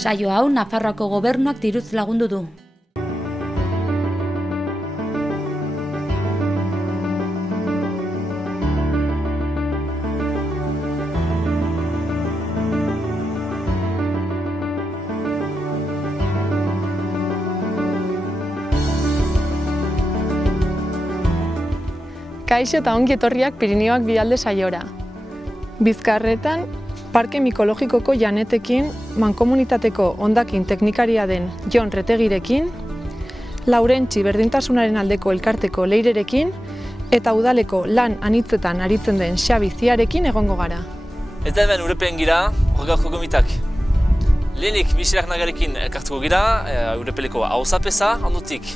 Saio hau Nafarroako gobernuak diruz lagundu du. Kaixo eta ongi etorriak Pirinioak Bialde saiora. Bizkarretan, Parke Mikologikoko Janetekin, mankomunitateko hondakin teknikaria den Jon Retegirekin, Laurentzi berdintasunaren aldeko elkarteko Leirerekin, eta udaleko lan anitzetan aritzen den Xabi Ziarekin egongo gara. Eta hemen Urepen gira, horgako gomitak. Lehenik Michel Arnagarekin elkartuko gira, Urepeleko hauzapeza, ondotik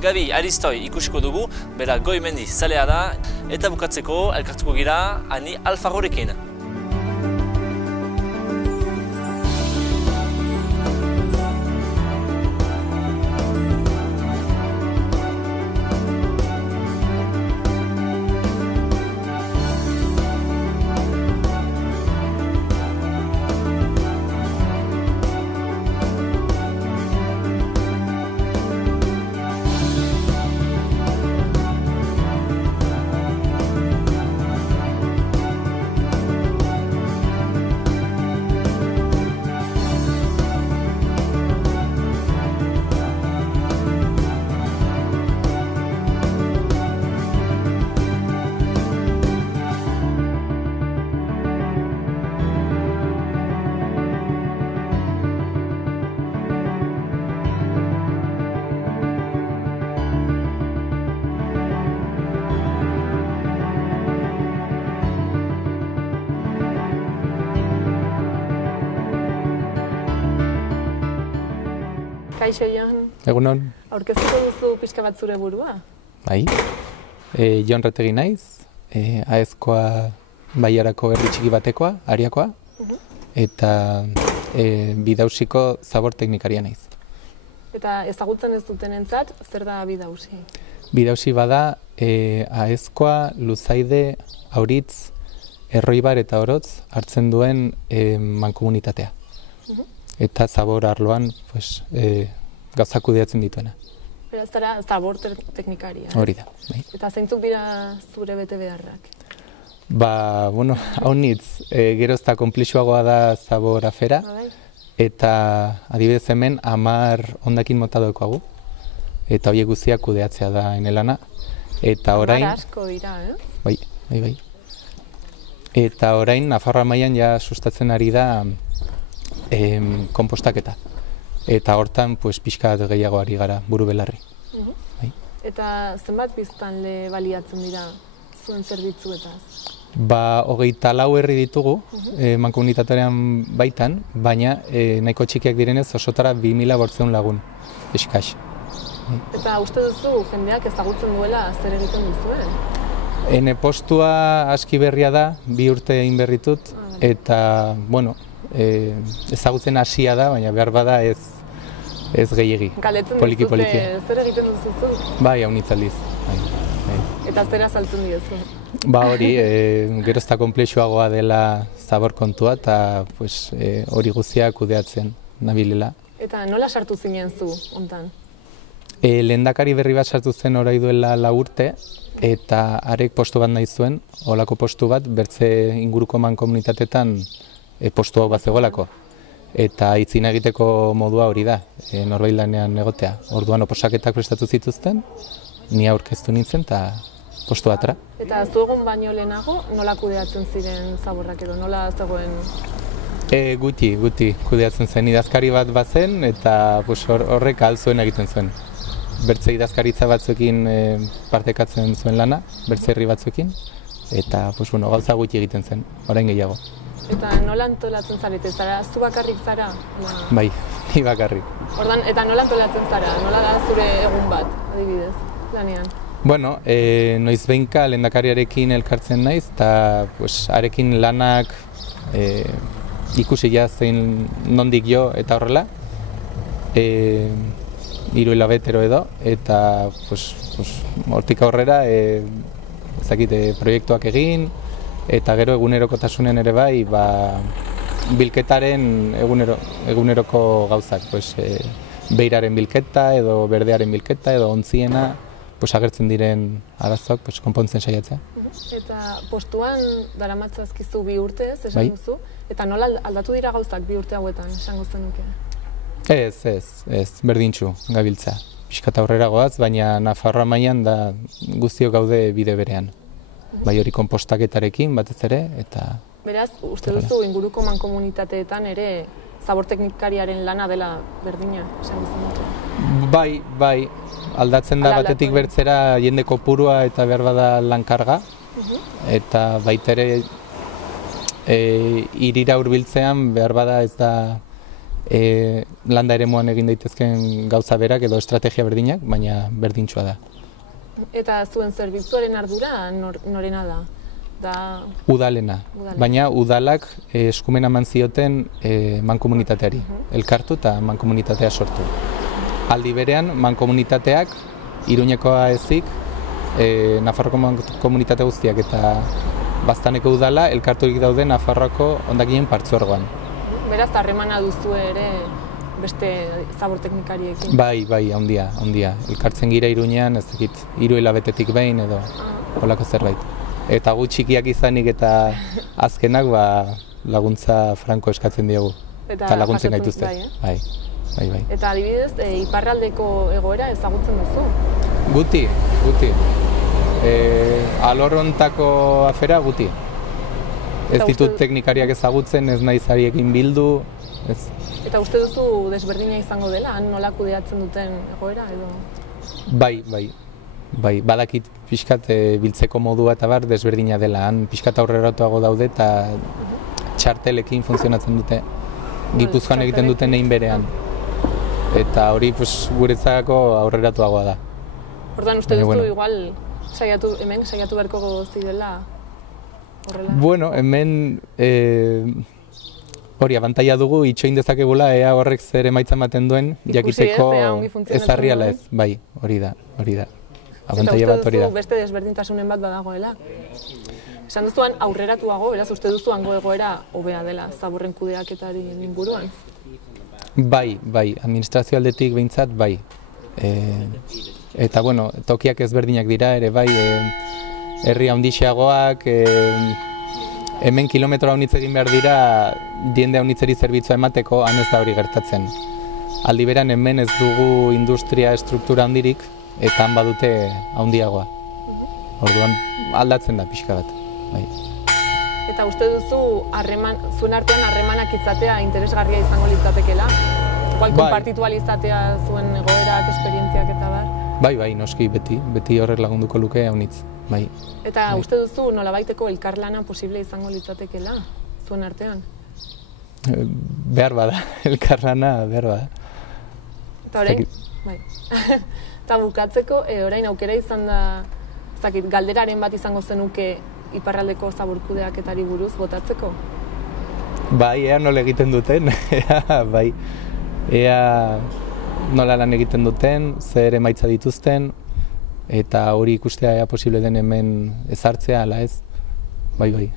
Gabi Aristoi ikusiko dugu, bera Goimendi zalea da, eta bukatzeko elkartuko gira Ani Alfagorekin. Kaixo, Jon. Egunon. Aurkeztuko duzu pixka bat zure burua? Bai. Jon Retegi naiz, Aezkoa Baiarako herri txiki batekoa, Ariakoa, eta bidausiko zabor teknikaria naiz. Eta ezagutzen ez dutenentzat, zer da bidausi? Bidausi bada Aezkoa, Luzaide, Auritz, Erroibar eta Orotz hartzen duen mankomunitatea. Eta zabor arloan gauzak kudeatzen dituena. Beraz, zara zabor teknikaria. Hori da. Bai. Eta zeintzuk dira zure bete beharrak? Ba, bueno, hau nitz, gero eta konplexuagoa da zabor afera, eta adibidez hemen 10 hondakin mota daukagu, eta horiek guztiak kudeatzea da enelana. Eta orain... 10 asko dira, Bai. Eta orain, Nafarroa mailan ja sustatzen ari da konpostaketa. Eta hortan, pixka bat gehiago ari gara buru belarri. Eta zenbat biztanle baliatzen dira zuen zerbitzuetaz? Ba, 24 herri ditugu, mankomunitatean baitan, baina nahiko txikiak direnez osotara 2500 lagun, eskaz. Eta uste duzu jendeak ezagutzen duela zer egiten duzuen? Ene postua aski berria da, 2 urte egin berritut, eta, bueno, ezagutzen hasia da, baina behar bada ez gehiegi. Galetzen dizute, zer egiten duzuzu? Bai, haunitzaldiz. Eta zer azaltzen diozu? Ba hori, gero eta konplexuagoa dela zabor kontua, eta hori guztiak kudeatzen nabilela. Eta nola sartu zinen zu, hontan? Lehendakari berri bat sartu zen orai duela 4 urte, eta arek postu bat nahi zuen, holako postu bat, bertze inguruko mankomunitatetan postu hau bat zegoelako. Eta itzina egiteko modua hori da, norbait lanean egotea. Orduan oposaketak prestatu zituzten, ni aurkeztu nintzen eta postu batera. Eta zu egun baino lehenago, nola kudeatzen ziren zaborrak edo, nola zegoen? Guti kudeatzen zen. Idazkari bat bazen eta horrek alzuen egiten zuen. Bertze idazkaritza batzuekin partekatzen zuen lana, bertze herri batzuekin, eta gauza gutxi egiten zen, orain gehiago. Eta nola antolatzen zarete? Zara, zu bakarrik zara? Bai, ni bakarrik. Ordan, eta nola antolatzen zara? Nola da zure egun bat, adibidez, lanean? Bueno, noiz behinka lehendakariarekin elkartzen naiz, eta arekin lanak ikusi zein nondik jo eta horrela. 3 hilabetero edo, eta hortik aurrera proiektuak egin, eta gero egunerokotasunen ere bai bilketaren eguneroko gauzak, pues, beiraren bilketa edo berdearen bilketa edo ontziena, pues, agertzen diren arazoak pues, konpontzen saiatzea. Eta postuan daramatzazkizu 2 urte ez, esan duzu, eta nola aldatu dira gauzak 2 urte hauetan, esango zenuke? Ez, berdintxu gabiltza. Pixkat aurrera goaz, baina Nafarroa mailan da guztiok gaude bide berean. Bai hori konpostaketarekin batez ere, eta... Beraz, uste duzu inguruko mankomunitateetan ere zabor teknikariaren lana dela berdina, esan duzu? Bai, aldatzen da batetik bertzera jende kopurua eta behar bada lankarga, eta baitere hirira hurbiltzean behar bada ez da landa eremuan egin daitezken gauza berak edo estrategia berdinak, baina berdintxua da. Eta zuen zerbitzuaren ardura norena da? Udalena, baina udalak eskumen eman zioten mankomunitateari, elkartu eta mankomunitatea sortu. Aldi berean, mankomunitateak, Iruñekoa ezik, Nafarroko mankomunitate guztiak eta Baztaneko udala elkarturik daude Nafarroako hondakinen partzuergoan. Beraz, harremana duzu ere beste zabor teknikariekin? Bai, handia. Elkartzen gira Iruñean, ez dakit, 3 hilabetetik behin edo holako zerbait. Eta gu txikiak izanik eta azkenak laguntza franko eskatzen diogu. Eta laguntzen gaituzte. Bai. Eta adibidez, iparraldeko egoera ezagutzen duzu? Guti. Alorrontako afera guti. Ez ditut teknikariak ezagutzen, ez naiz hariekin bildu. Eta uste duzu desberdina izango dela, han nola kudeatzen duten egoera edo? Bai, badakit pixkat biltzeko modua eta bar desberdina dela. Han pixkat aurreratuago daude eta txartelekin funtzionatzen dute. Gipuzkoan egiten duten egin berean. Eta hori guretzako aurreratuagoa da. Orduan uste duzu igual hemen saiatu beharko zirela horrela? Bueno, hemen hori abantaila dugu itxoin dezakegula ea horrek zer emaitza ematen duen jakiteko ezarri ala ez. Bai, hori da. Abantaila bat hori da. Eta uste duzu beste desberdintasunen bat badagoela? Esan duzuan aurreratuago, beraz uste duzu hango egoera hobea dela zaborren kudeaketari inguruan? Bai, administrazio aldetik behintzat bai. Eta bueno, tokiak ezberdinak dira ere bai, herri handixeagoak, hemen kilometro haunitz egin behar dira jende haunitzeri zerbitzua emateko, han ez da hori gertatzen. Aldi beran hemen ez dugu industria estruktura handirik, eta han badute handiagoa. Orduan aldatzen da pixka bat. Bai. Eta uste duzu zuen artean harremanak izatea interesgarria izango litzatekeela? Igual konpartitu izatea zuen egoerak, esperientziak eta bar? Bai, noski, beti horrek lagunduko luke haunitz. Bai. Eta uste duzu nolabaiteko elkarlana posible izango litzatekeela zuen artean? Behar bada, elkarlana behar bada. Eta orain? Bai. Eta bukatzeko, orain aukera izan da, ez dakit, galderaren bat izango zenuke iparraldeko zaborkudeaketari buruz botatzeko? Bai, ea nola egiten duten, ea nola lan egiten duten, zer emaitza dituzten, eta hori ikustea ea posible den hemen ezartzea, ala ez? Bai,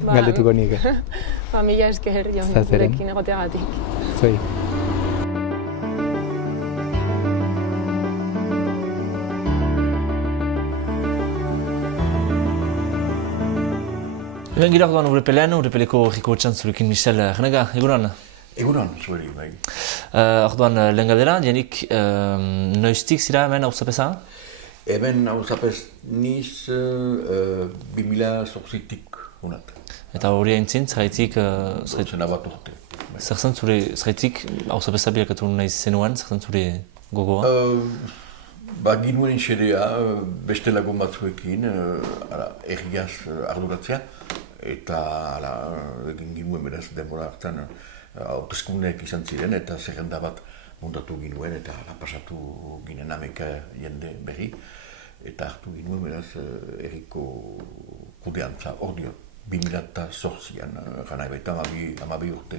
galdetuko nik. Mila esker, Jon, gurekin egoteagatik. Zuei. Hemen gira orduan Urepelean, Urepeleko Herriko Etxan zurekin Michel Renega, egunon? Egunon, zueri, bai. Orduan, lehen galdera, jenik, noiztik zira hemen hauzapeza? Hemen hauzapez niz 2008-tik unat. Eta hori haintzin, zeraitik... Zena bat urte. Zer zen zure, zeraitik hauzapeza bilakatu nahi zenuan, zer zen zure gogoa? Ginuen xedea, beste lagun batzuekin, erriaz arduratzea. Eta egin ginuen beraz denbora hartan hauteskundeak izan ziren eta zerrenda bat montatu ginuen eta pasatu ginen ameka jende berri. Eta hartu ginuen beraz erriko kudeantza ordio, 2008an, gana baita 12 urte.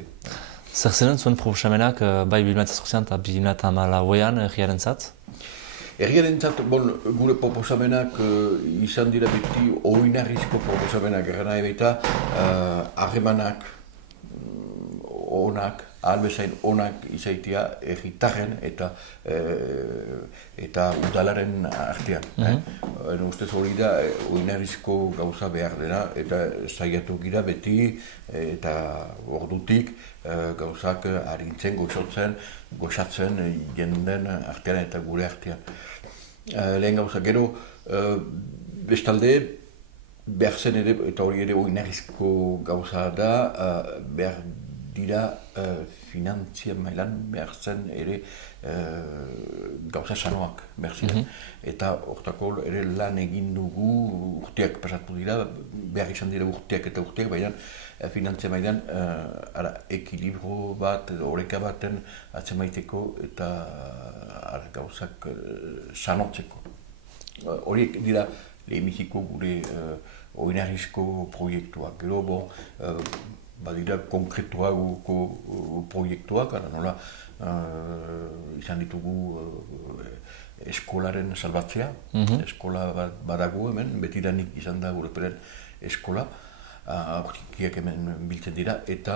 Zer zenen zuen proposamenak bai 2008an eta 2014an erriaren zat? Erriarentzat, gure proposamenak izan dira beti oinarrizko proposamenak gana baita harremanak onak, ahalbezain onak izaitia erritarren eta udalaren artean. Ustez hori da, oinarrizko gauza behar dena, eta saiatu gira beti eta ordutik gauzak harintzen, goxatzen jenden artean eta gure artean. Lehen gauza, gero bestalde, behar zen ere, eta hori ere oinarrizko gauza da, behar dira finantzia mailan behar zen ere gauza sanoak behar ziren. Eta hortako ere lan egin dugu, urteak pasatu dira, behar izan dira urteak eta urteak, baina finantzia mailan ekilibro bat, oreka baten atzemaiteko eta gauzak sanotzeko. Horiek dira lehemiziko gure oinarrizko proiektuak. Gero, badira konkretuago proiektuak, nola izan ditugu eskolaren salbatzea. Eskola badago hemen, betidanik izan da gure peren eskola. Aurtikiak hemen biltzen dira, eta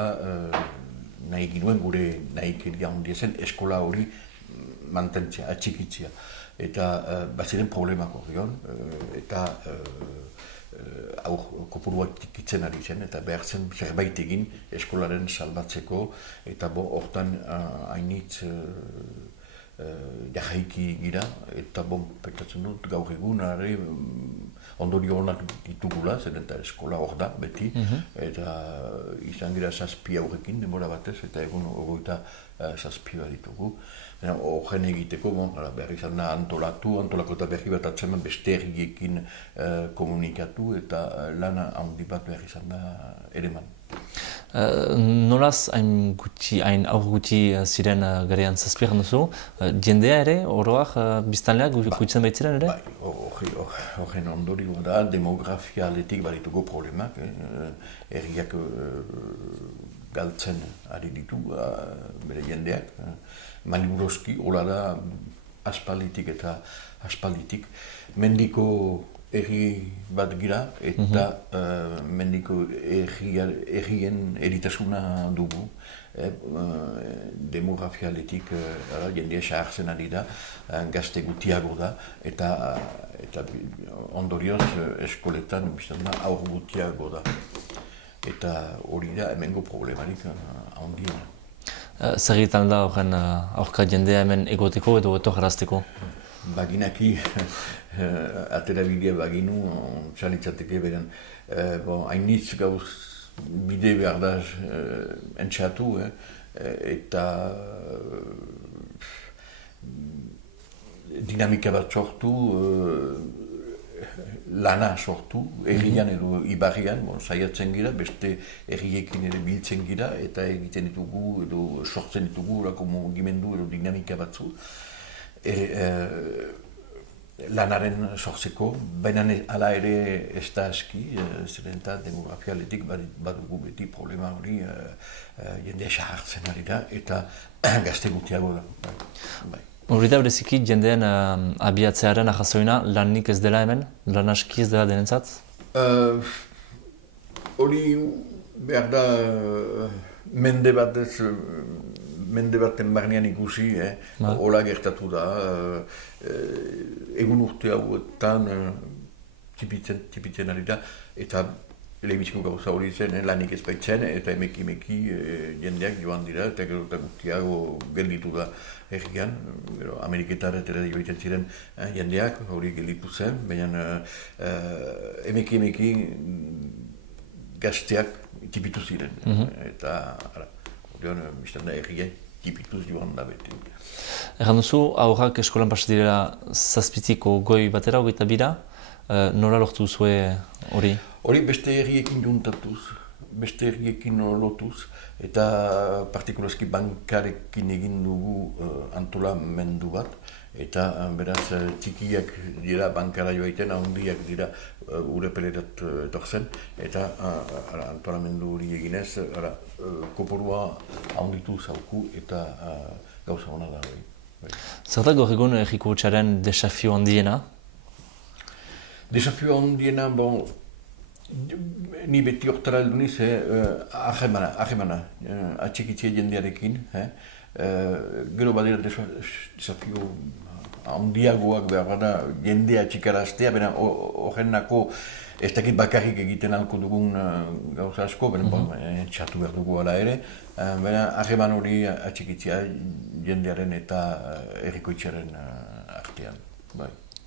nahi ginuen gure nahikeria handia zen eskola hori mantentzea, atxikitzea. Eta baziren problemak horrean, eta kopuruak tikitzen ari zen, eta behar zen zerbait egin eskolaren salbatzeko, eta hortan hainitz jahaiki gira, eta pekatzen dut gaur egun ondorio honak ditugula, zen eta eskola hor da, beti, eta izan gira 7 aurrekin denbora batez, eta egun 27 ditugu. Horren egiteko, behar izan da antolako eta berri bat atzeman beste herriekin komunikatu, eta lana handi bat behar izan da ereman. Nolaz hain aur guti ziren garean 7 duzu, jendea ere, oroak, biztanleak guitzen baitziren ere? Horren ondorio da, demografia aletik baditugu problemak, herriak galtzen ari ditu bere jendeak. Maliburoski, hola da aspalditik eta aspalditik. Mendiko erri bat gira, eta mendiko errien eritasuna dugu. Demografialetik jendea sahartzen ari da, gazte gutiago da, eta ondorioz eskoletan aur gutiago da. Eta hori da hemengo problemarik handiena. Zer egiten da horren aurka jendea hemen egoteko edo etorrazteko? Baginaki, atera bidea baginu, txalitzateke beren. Hainitz gauz bide behar da entxatu, eta dinamika bat sortu, lana sortu, errian edo ibarrian, saiatzen gira, beste erriekin ere biltzen gira, eta egiten ditugu edo sortzen ditugu orako mugimendu edo dinamika batzu. Lanaren sortzeko, baina hala ere ez da aski, zeren eta demografialetik badugu beti problema hori jendea sahartzen ari da, eta gazte gutiago da. Hori da bereziki jendean abiatzearen ahazoina lanik ez dela hemen? Lan aski ez dela denentzat? Hori behar da mende baten barnean ikusi, hola gertatu da. Egun urte hauetan tipitzen ari da, eta lehemiziko gauza hori zen, lanik ez baitzen, eta emeki jendeak joan dira, eta gero eta gutiago gelditu da herrian. Ameriketara eta joiten ziren jendeak hori gelditu zen, baina emeki gazteak tipitu ziren. Eta horrean, biztan da herria tipituz joan da beti. Erran duzu, aurrak eskolan pasatirela 7-ko goi batera, 22, nola lortu zue hori? Hori beste herriekin juntatuz, beste herriekin lotuz, eta partikulazki bankarekin egin dugu antolamendu bat, eta beraz txikiak dira bankara joaiten, handiak dira Urepelerat etorzen, eta antolamendu hori eginez, kopurua handitu zauku eta gauza hona da hori. Zertak gaur egun erriko hutsaren desafio handiena? Desafio handiena, Ni beti hortara heldu niz, ahemana, atxikitzea jendearekin. Gero badira desafio handiagoak behar bada jendea txikaraztea, baina horrenako ez dakit bakarrik egiten alko dugun gauza asko, baina txatu behar dugu ala ere, baina ahreman hori atxikitzea jendearen eta errikoitxaren artean.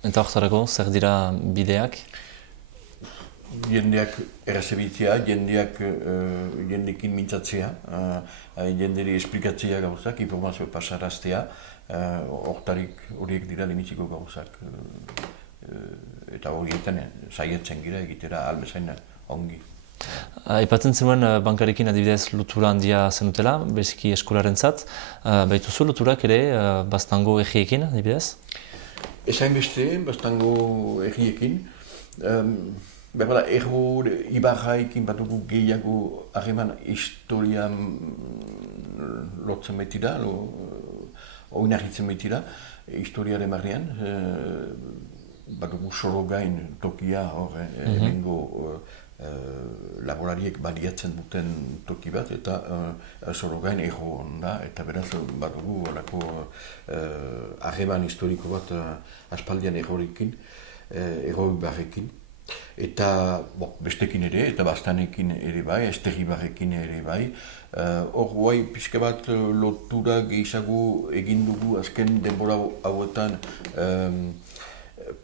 Eta horretarako, zer dira bideak? Jendeak errazebitzea, jendekin mintzatzea, jenderi esplikatzea gauzak, informazio pasaraztea, horiek dira limitziko gauzak. Eta horietan saietzen gira egitera albezain ongi. Aipatzen zenuen bankarekin adibidez lotura handia zenutela, beziki eskolarentzat. Baituzu loturak ere Baztango egiekin adibidez? Ezain beste, Baztango egiekin. Berbala, Erro Ibarraikin batugu gehiago harreman historian lotzen baitira, oinarritzen baitira, historiaren barnean. Batugu Sorogain tokia hor, hemengo laborariek baliatzen duten toki bat, eta Sorogain Erro da, eta beraz batugu harreman historiko bat aspaldian Errorekin, Erro Ibarrekin. Eta bestekin ere, eta Baztanekin ere bai, Esterribarrekin ere bai. Hor guai pixka bat lotura gehiago egin dugu azken denbora hauetan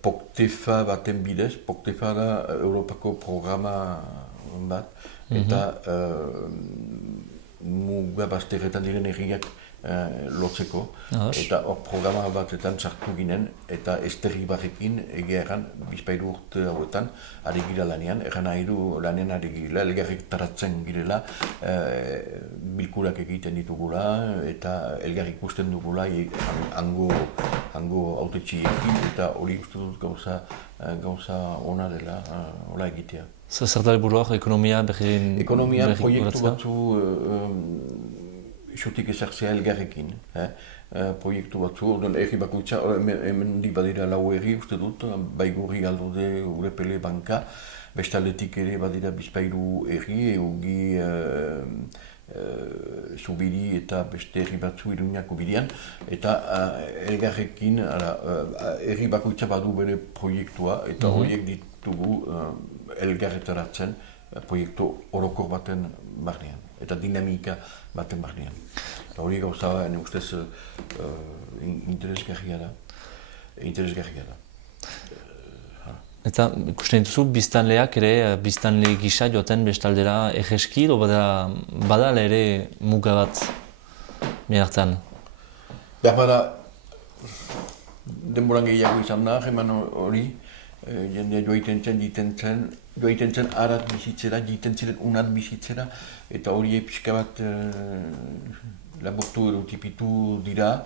Poktefa baten bidez. Poktefa da Europako programa bat, eta muga bazterretan diren erriak lotzeko, eta hor programa batetan sartu ginen, eta Esterribarrekin egia erran, bizpairu urte hauetan, ari gira lanean, erran nahi du lanean ari gira, elgarrik taratzen girela, bilkurak egiten ditugula, eta elgarrik ikusten dugula, hango autetxiekin, eta hori uste dut gauza ona dela, hola egitea. Zer da helburua, ekonomia berri... Ekonomia proiektu batzu isotik ezartzea elgarrekin, proiektu batzu, erri bakoitza, hemendik badira lau erri uste dut, Baigorri, Aldode, Urepele, Banka, bestaldetik ere badira bizpairu erri, Eugi, Zubiri eta beste erri batzu Iruñako bidean, eta elgarrekin erri bakoitza badu bere proiektua, eta horiek ditugu elgarretaratzen proiektu orokor baten barnean, eta dinamika baten barnean. Hori gauza, ustez, interesgarria da. Eta ikusten dituzu, biztanleak ere, biztanle gisa joaten bestaldera egeski, edo badala ere muga bat miartan? Bada, denboran gehiago izan da, eman hori, jendea joaiten zen arat bizitzera, jiten ziren unat bizitzera, eta hori pixka bat laburtu edo tipitu dira.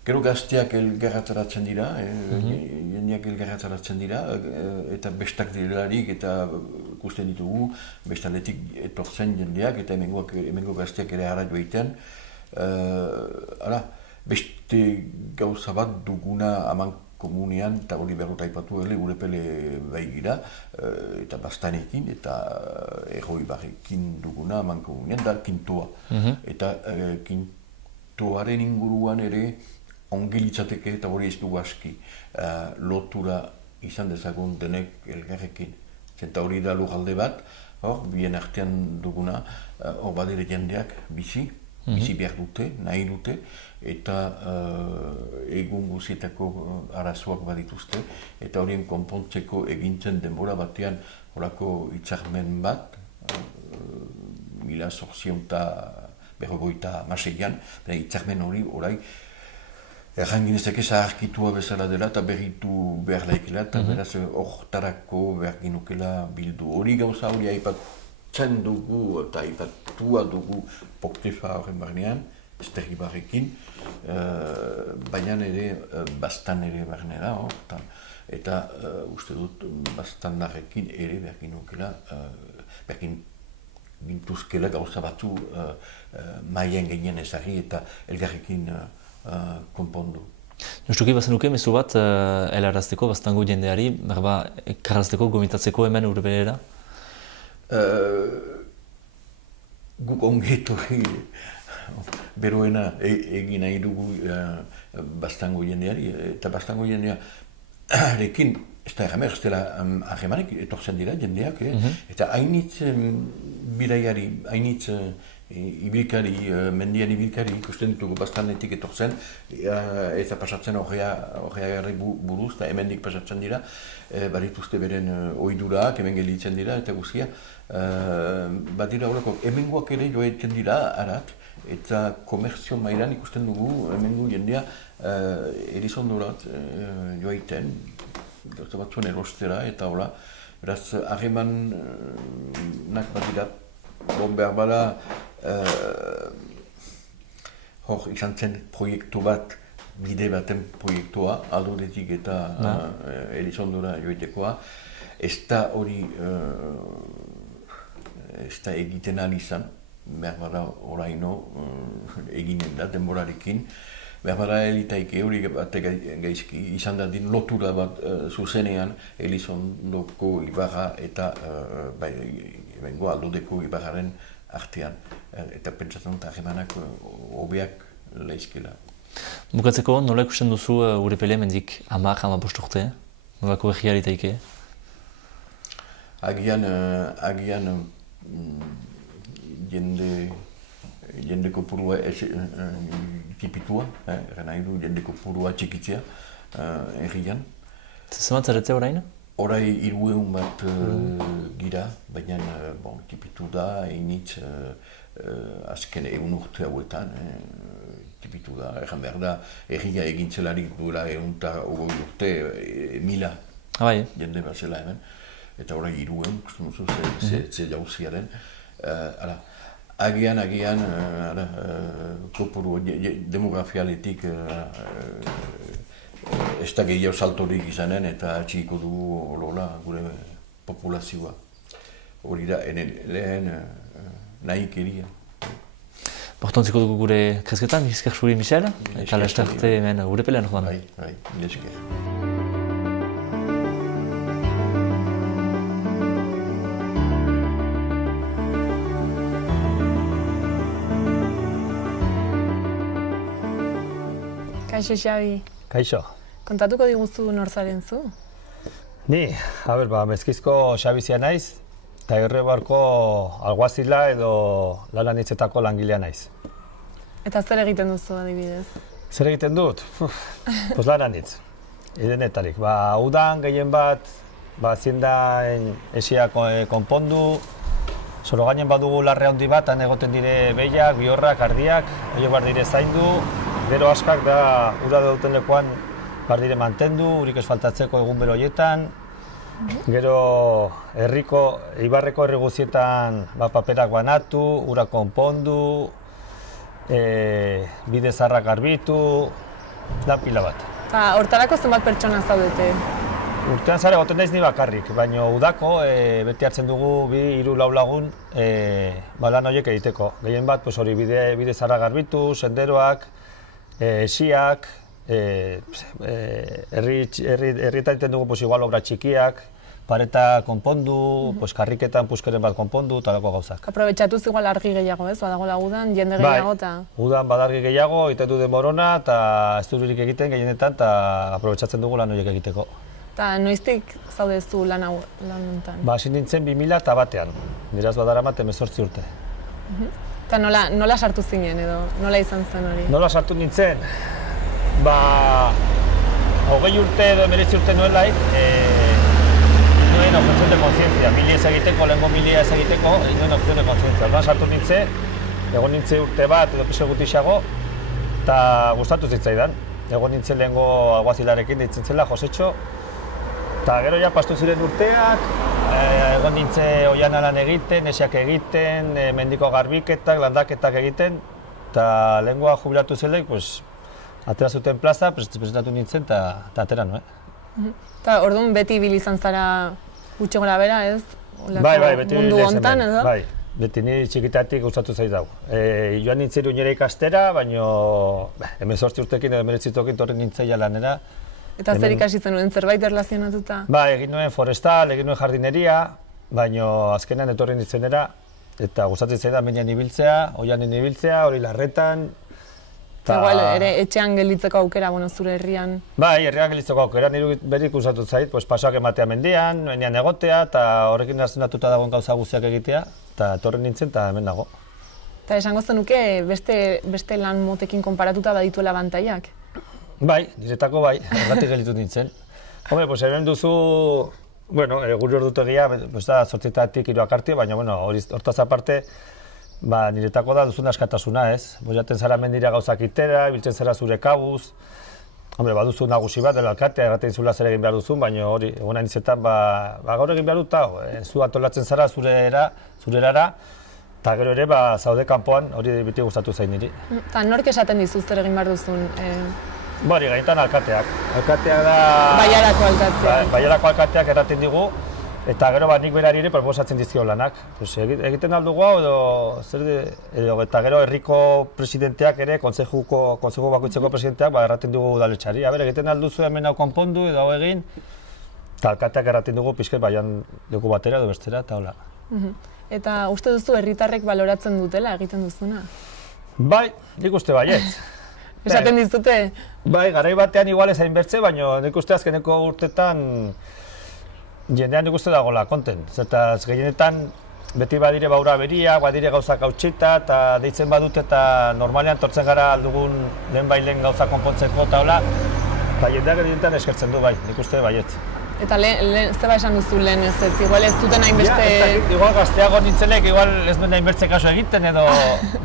Gero gazteak elgarrataratzen dira, jendeak elgarrataratzen dira, eta bestak direlarik eta ikusten ditugu, bestaletik etortzen jendeak, eta hemengo gazteak ere ara joaiten. Beste gauza bat duguna aman komunean, eta hori berrota aipatu Urepele baigira, eta Baztanekin, eta Erro Ibarrekin duguna aman komunean, da kintoa. Eta kintoaren inguruan ere ongi litzateke, eta hori ez dugu aski, lotura izan dezagun denek elgarrekin. Eta hori da lujalde bat, bien artean duguna, hor badire jendeak bizi behar dute, nahi dute, eta egun guzietako arazoak badituzte, eta horien konpontzeko egintzen denbora batean horako hitzarmen bat, 1856an, hitzarmen hori orai, erranginezake zaharkitua bezala dela eta berritu behar laikela, eta beraz hortarako behar ginukela bildu. Hori gauza hori aipatzen dugu eta aipatua dugu Poktefa horren barnean, Esterribarrekin, baina ere Baztan ere barnera, eta uste dut Baztandarrekin ere behar ginukela, behar gintuzkela gauza batzu maien gehien ezagri eta elgarrekin konpondu. Justuki bazenuke mezu bat helarazteko Baztango jendeari, karrazteko, gomitatzeko hemen Urepelera? guk ongetorri beroena egin nahi dugu Baztango jendeari, eta Baztango jendearekin, ez da erramer, ez dela harremanek etortzen dira jendeak, eta hainitz bidaiari, hainitz ibilkari, mendian ibilkari ikusten ditugu Baztanetik etortzen, eta pasatzen horreagari buruz, eta hemendik pasatzen dira, barituzte beren ohidurak, hemen gelditzen dira, eta guzia, bat dira horreko, hemengoak ere joaiten dira, arat, eta komerzio mailan ikusten dugu, hemengo jendea Elizondorat joaiten, gauza batzuen erostera, eta hola, beraz, harremanak bat dira, behar bada, hor izan zen proiektu bat, bide baten proiektua, Alduretik eta Elizondora joitekoa, ez da hori, ez da egiten ahal izan, behar bada oraino eginen da, denborarekin, behar bada elitaike hori bate gaizki, izan da din lotura bat zuzenean Elizondoko ibarra eta bengo Aldudeko ibarraren artean, eta pentsatzen dut harremanak hobeak laizkela. Bukatzeko, nola ikusten duzu Urepele mendik 10-15 urte? Nolako egia elitaike? Agian jende kopurua tipitua, nahi du jende kopurua txikitzea errian. Zemat zaretzea orain? Horai 300 bat gira, baina tipitu da, hainitz azken 1 urte hauetan, tipitu da, erran behar da, erria egintzelarik duela 120 urte, 1000 jende bat zela hemen, eta horai 300, kusten duzu, ze jauzia den. Agian, kopuru demografialetik ez da gehiago saltorik izanen eta txiko dugu gure populazioa. Hori da, lehen nahikeria. Bortontziko dugu gure kresketan, bizkar zuri Michel, eta lastarte hemen Urepelean joan. Bai, esker. Kaixo, Xabi. Kaixo. Kontatuko diguzu nor zaren zu? Ni, Mezkizko Xabizia naiz, eta Errebarko alguazila edo lananitzetako langilea naiz. Eta zer egiten duzu adibidez? Zer egiten dut? Pues lananitz, edenetarik. Udan gehien bat, ziendan esia konpondu, zoro gainen badugu larre handi bat, han egoten dire behiak, bihorrak, ardiak, horiek bar dire zaindu, gero askak da uda duten lekuan bar dire mantendu, urik ez faltatzeko egun bero horietan. Gero Ibarreko herri guztietan paperak banatu, ura konpondu, bide zaharrak garbitu, da pila bat. Hortarako zenbat pertsona zaudete? Urtean zara egoten naiz ni bakarrik, baina udako beti hartzen dugu 2-3 lagun lan horiek egiteko. Gehien bat hori bide zaharrak garbitu, senderoak, esiak, herrietan egiten dugu igual obra txikiak, pareta konpondu, karriketan puskeren bat konpondu, talako gauzak. Aprobetxatuz igual argi gehiago, ez? Badagoela udan, jende gehiago eta... Udan badargi gehiago, egiten du denborona, eta ez dururik egiten gehienetan, eta aprobetxatzen dugu lan horiek egiteko. Eta noiztik zaudezu lan honetan? Hasi nintzen 2001-ean, niraz badaramat 18 urte. Eta nola sartu zinen edo, nola izan zen hori? Nola sartu nintzen? 20 urte edo 19 urte nuelaik, nuen objezion de kontzientzia. Milia ez egiteko, lehenko milia ez egiteko, nuen objezion de kontzientzia. Orduan sartu nintzen, egon nintzen urte bat edo piso gutixago, eta gustatu zitzaidan. Egon nintzen lehenko alguazilarekin deitzen zela, Josetxo. Eta gero ja pastu ziren urteak, egon nintzen oiana lan egiten, esiak egiten, mendiko garbiketak, landaketak egiten, eta lehenkoa jubilatu zelek, atera zuten plaza, presentatu nintzen eta atera nuen. Eta orduan beti ibil izan zara gutxi gora bera, ez? Bai, beti mundu hontan, edo? Bai, beti ni txikitatik gustatu zait dago. Joan nintzen Iruñera ikastera, baina 18 urtekin edo 19 urtekin torri nintzen lanera. Eta zer ikasi zenuen, zerbait erlazionatuta? Ba, egin nuen forestal, egin nuen jardineria, baina azkenean etorri nintzenera, eta gustatzen zaidan menean ibiltzea, oianen ibiltzea, hori larretan. Igual, ere etxean gelditzeko aukera, zure herrian. Bai, herrian gelditzeko aukera, nire berik gustatu zait, pasoak ematea mendian, menean egotea, eta horrekin arzenatuta dagoen gauza guztiak egitea, eta etorri nintzen, eta hemen dago. Eta esango zenuke beste lan motekin konparatuta badituela bantaiak? Bai, niretako bai, erratik gelditu nintzen. Hombre, hemen duzu, gure ordutegia, da 8-tatik 3 arte, baina hortaz aparte, niretako da duzun askatasuna, ez? Boiaten zara mendira gauzak itera, biltzen zara zure kabuz. Hombre, baduzu nagusi bat, dela alkatea, erraten zula zer egin behar duzun, baina hori, eguna nintzetan, gaur egin behar dut, zu antolatzen zara zurerara, eta gero ere, zaude kanpoan, hori biti gustatu zain niri. Eta nork esaten dizuz zer egin behar duzun? Hori, gainetan alkateak. Alkateak da... Baiarako alkateak. Baiarako alkateak erraten digu, eta gero nik berari ere proposatzen dizkio lanak. Egiten aldugu hau, eta gero herriko presidenteak ere, konseju bakoitzeko presidenteak erraten dugu udaletxari. Egiten alduzu hemen hau konpondu edo hau egin, eta alkateak erraten dugu pixket baian leku batera edo bestera, eta hola. Eta uste duzu herritarrek baloratzen dutela egiten duzuna? Bai, nik uste baietz. Esaten dizute? Bai, garai batean igual ez hainbertze, baina nik uste azkeneko urtetan jendean nik uste dagoela konten. Zertaz gehienetan beti badire baura beriak, badire gauzak hautxeta, eta deitzen badut eta normalean tortzen gara aldugun lehen gauza konpontzeko eta hola, jendeak gehienetan eskertzen du bai, nik uste baietz. Eta zeba esan duzu lehen ez, igual ez duten hainbeste... Igual gazteago nintzenek, igual ez duen hainbertze kasu egiten edo...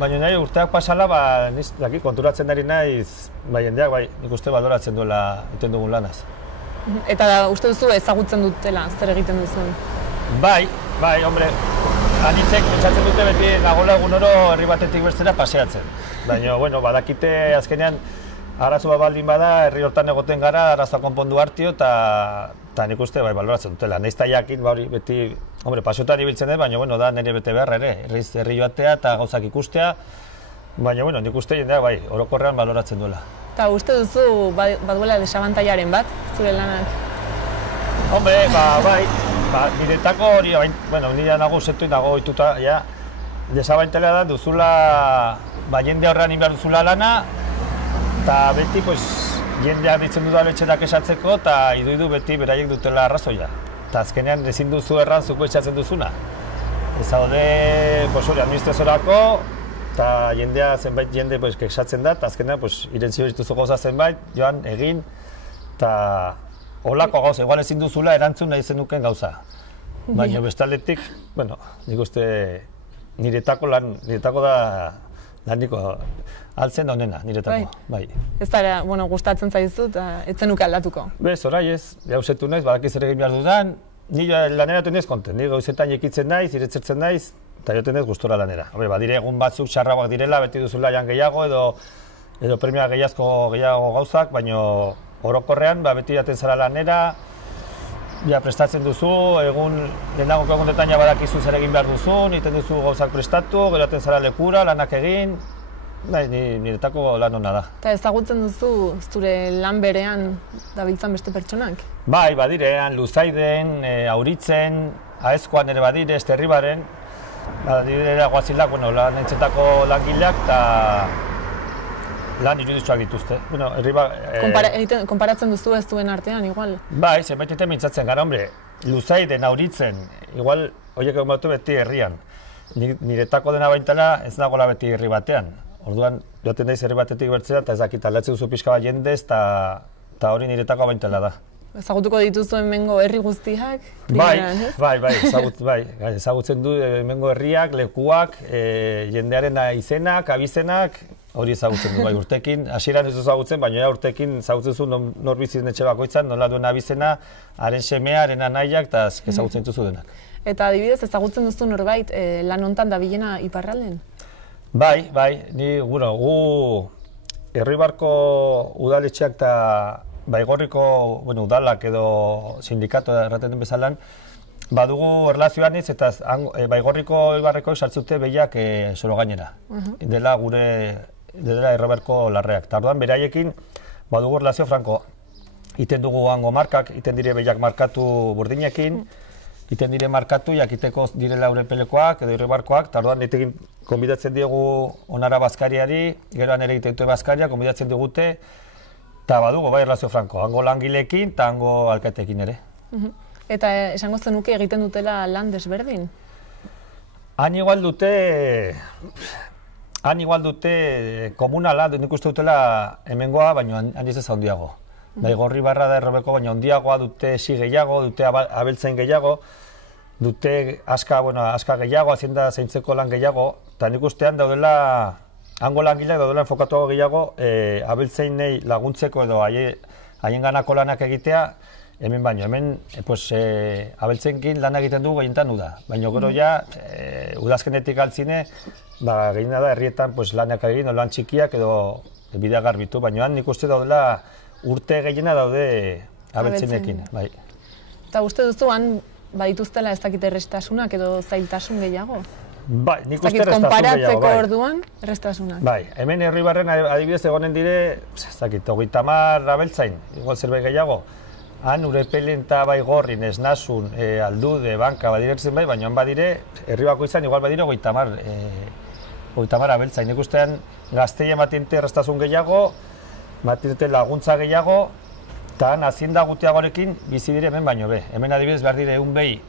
Baina nahi urteak pasala, konturatzen dari naiz, jendeak nik uste baloratzen duela egiten dugun lanaz. Eta uste duzu ezagutzen dutela, zer egiten duzun? Bai, hombre, anitzek pentsatzen dute beti nagoela egun oro herri batetik bestera paseatzen. Baina, badakite azkenean arazoa baldin bada, herri hortan egoten gara, arazoa konpondu hartio, eta nik uste baloratzen dutela. Nahiz jakin, beti, pasoetan ibiltzen dut, baina da nire bete behar ere, herri joatea eta gauzak ikustea, baina nik uste jendeak orokorrean baloratzen duela. Eta uste duzu baduela desabantaiaren bat, zure lanak? Hombre, niretako hori, nire nago zetu nago oituta, desabantailea da duzula, jende horrean inbehar duzula lana, eta beti jendeak ditzen duda letxerak esatzeko eta idu beti beraiek dutela arrazoia. Eta azkenean ezin duzu erran zuko etxatzen duzuna. Ez haude administrazorako eta jendea zenbait jende esatzen da eta azkenean irentzio dituzu gauza zenbait, joan, egin eta holako gauza, igual ezin duzula erantzun nahi zenuken gauza. Baina bestaldetik, nik uste niretako da laniko altzen da honena, niretako, bai. Ez da, gustatzen zaizu eta ez zenuke aldatuko? Bez, orai ez, jauzetu naiz, badakiz ere egin behar dudan, ni lanera tenez konten, ni gauzetan jekitzen naiz, iretzertzen naiz, eta joten ez gustora lanera. Badire egun batzuk txarragoak direla, beti duzula jan gehiago edo premia gehiago gauzak, baina orokorrean beti jaten zara lanera, prestatzen duzu, lehendagoko egunetan badakizu zer egin behar duzun, egiten duzu gauzak prestatu, gero jaten zara lekura, lanak egin, niretako lan hona da. Eta ezagutzen duzu zure lan berean dabiltzan beste pertsonak? Bai, badirean, Luzaiden, Auritzen, Aezkoan ere badire, Esterribaren, badirera guazilak, lan entzetako langileak eta lan iruditzuak dituzte. Konparatzen duzu ez duen artean, igual? Bai, zenbaitetan mintzatzen gara, hombre, Luzaiden, Auritzen, igual, horiek egon batu beti herrian. Niretako dena baintela ez nagoela beti herri batean. Orduan, joaten daiz herri batetik bertzera eta ez dakit aldatzen duzu pixka bat jendez eta hori niretako baintela da. Ezagutuko dituzu hemengo herri guztiak? Bai, ezagutzen du hemengo herriak, lekuak, jendearen izenak, abizenak, hori ezagutzen du, urtekin, hasieran ez ezagutzen, baina urtekin ezagutzen zu nor bizitzen etxe bakoitzan, nola duen abizena, haren semea, haren anaiak, eta ezagutzen dituzu denak. Eta adibidez, ezagutzen duzu norbait lan hontan dabilena iparralden? Bai, gu Herribarko udaletxeak eta Baigorriko udalak edo sindikato erraten den bezalan, badugu erlazioan ez eta Baigorriko Ibarrekoek sartzute behiak soro gainera. Dela Herribarko larreak. Eta orduan beraiekin badugu erlazio franko. Iten dugu hango markak, iten dire behiak markatu burdinekin, iten dire markatu, jakiteko direla Urepelekoak edo Irribarkoak, eta orduan egin konbidatzen diegu onara Baskariari, geroan ere egiten dute Baskaria, konbidatzen digute, eta badugu, bai, erlazio franko, hango langileekin eta hango alkateekin ere. Eta esango zenuke egiten dutela lan desberdin? Han igual dute komunala, nik uste dutela hemengoa, baina handiz ez handiago. Da Igorri barra da Errobeko, baina handiagoa dute esi gehiago, dute abeltzain gehiago, dute aska gehiago, hazienda zaintzeko lan gehiago, eta nik ustean daudela, hango langileak daudela enfokatuago gehiago, abeltzainei laguntzeko edo haienganako lanak egitea, hemen baino, hemen abeltzainkin lan egiten dugu gehientan uda. Baina gero ja, udazkenetik altzine, gehiena da herrietan lanak egin, lan txikiak edo bidea garbitu, baina nik uste daudela urte gehiena daude abeltzainekin. Eta uste duzu, han badituztela ez dakit errestasunak edo zailtasun gehiago? Bai, nik uste errestasun gehiago, bai. Konparatzeko orduan, errestasunak? Bai, hemen Irribarren adibidez egonen dire, ez dakit, 30 abeltzain, igual zerbait gehiago. Han Urepelen eta bai Gorrin, Esnasun, Aldude, Banka, badiretzen bai, baina han badire, herri bakoitzan igual badire 30 abeltzain. Nik ustean gaztei ematinete errestasun gehiago, ematinete laguntza gehiago, eta han hazienda gutiagorekin bizi dire hemen baino be. Hemen adibidez behar dire egun behi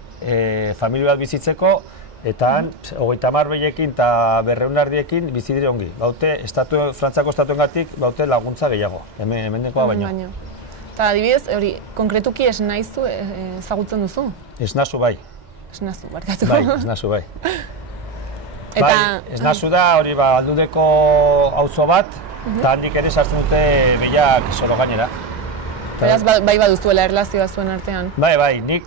familia bat bizitzeko, eta han 30 behiekin eta 200 ardiekin bizi dire ongi. Baute, Frantziako estatuengatik baute laguntza gehiago, hemendekoa baino. Eta adibidez, hori, konkretuki esnaizu ezagutzen duzu? Esnazu bai. Esnazu, barkatu. Bai, esnazu bai. Bai, esnazu da hori Aldudeko auzo bat, eta handik ere sartzen dute behiak solo gainera. Beraz, bai baduzuela erlazioa zuen artean? Bai, nik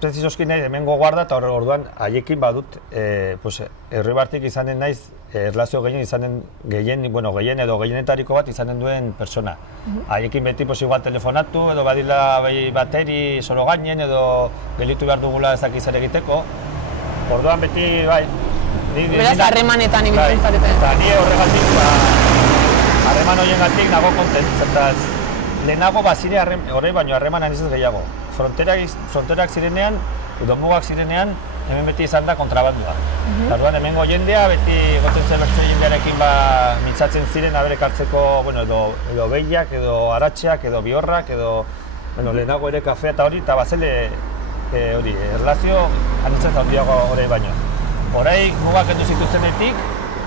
prezizoski nahi hemengo guarda eta orduan haiekin badut Irribartik izanen naiz erlazio gehien edo gehienetariko bat izanen duen persona. Haiekin beti igual telefonatu edo badila bateri solo gainen edo gelitu behar dugula ezakizar egiteko. Orduan beti, bai. Beraz, harremanetan ibiltzen zarete. Eta ni horregatik, harreman horiengatik nago kontent. Lehenago bazire horre baino harreman anizez gehiago. Fronterak zirenean, edo mugak zirenean, hemen beti izan da kontrabandua. Orduan hemengo jendea, beti goten zen bertze jendearekin mitzatzen ziren abere kartzeko, edo behiak, edo aratxeak, edo bihorrak, edo lehenago ere kafea eta hori, eta bazele erlazio anitzen zautiago horrei baino. Horai mugak endu zituztenetik,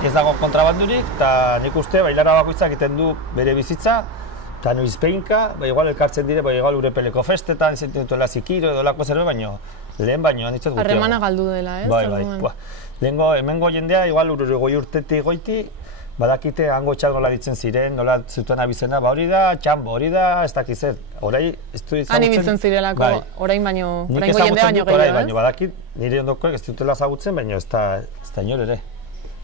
ez dago kontrabandurik, eta nik uste bailara bakoitzak egiten du bere bizitza, eta noizpeinka, igual elkartzen dire, igual Urepeleko festetan, izaten duela zikiro edo lako zerbait, lehen baino anitzat gutiago. Harremana galdu dela, ez? Bai. Hemengo jendea, igual ururugoi urtetik goiti, badakite hango txal nola ditzen ziren, nola zuten abizena, hori da, txambo, hori da, ez dakizet. Horai, ez du izagutzen... Han ibiltzen zirelako, orain jendea baino gehiago, ez? Baina badakit, nire ondokoek ez dutela ezagutzen, baina ez da inor ere.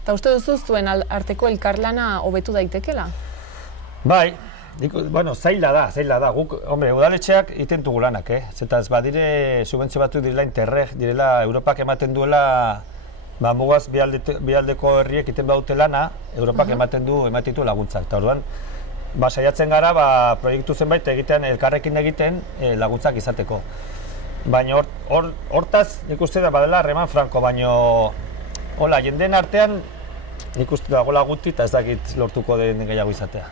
Eta uste duzu zuen arteko elkarlana hobetu daitekela? Bai, zaila da. Guk, udaletxeak egiten dugu lanak, Zeta ez badire subentzio batu direla Interreg, direla Europak ematen duela mugaz bialdeko herriek egiten baute lana, Europak ematen ditu laguntzak. Eta orduan, saiatzen gara proiektu zenbait egitean, elkarrekin egiten laguntzak izateko. Baina hortaz nik uste da badela harreman franko, baina jendeen artean nik uste dagoela guti eta ez dakit lortuko den gehiago izatea.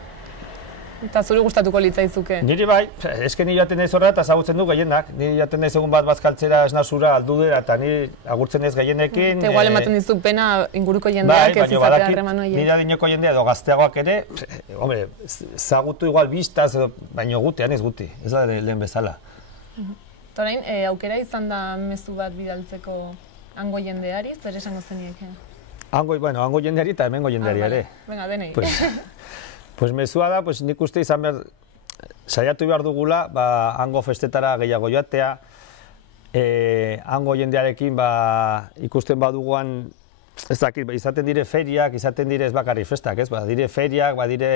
Eta zuri gustatuko litzaizuke? Niri bai, eske ni joaten naiz horra eta ezagutzen du gehienak. Ni joaten naiz egun bat bazkaltzera, Esnasura, Aldudera eta ni agurtzen naiz gehienekin. Eta igual ematen dizu pena inguruko jendeak ez izatea harreman horiek. Nire adineko jendea edo gazteagoak ere, ezagutu igual bistaz, baina gutean ez guti, ez da lehen bezala. Eta orain, aukera izan da mezu bat bidaltzeko hango jendeari, zer esango zenieke? Hango jendeari eta hemengo jendeari ere. Venga, denei. Pues mezua da, nik uste izan behar, saiatu behar dugula, hango festetara gehiago joatea, hango jendearekin ikusten baduguan, ez dakit, izaten dire feriak, izaten dire ez bakarri festak, ez? Dire feriak, dire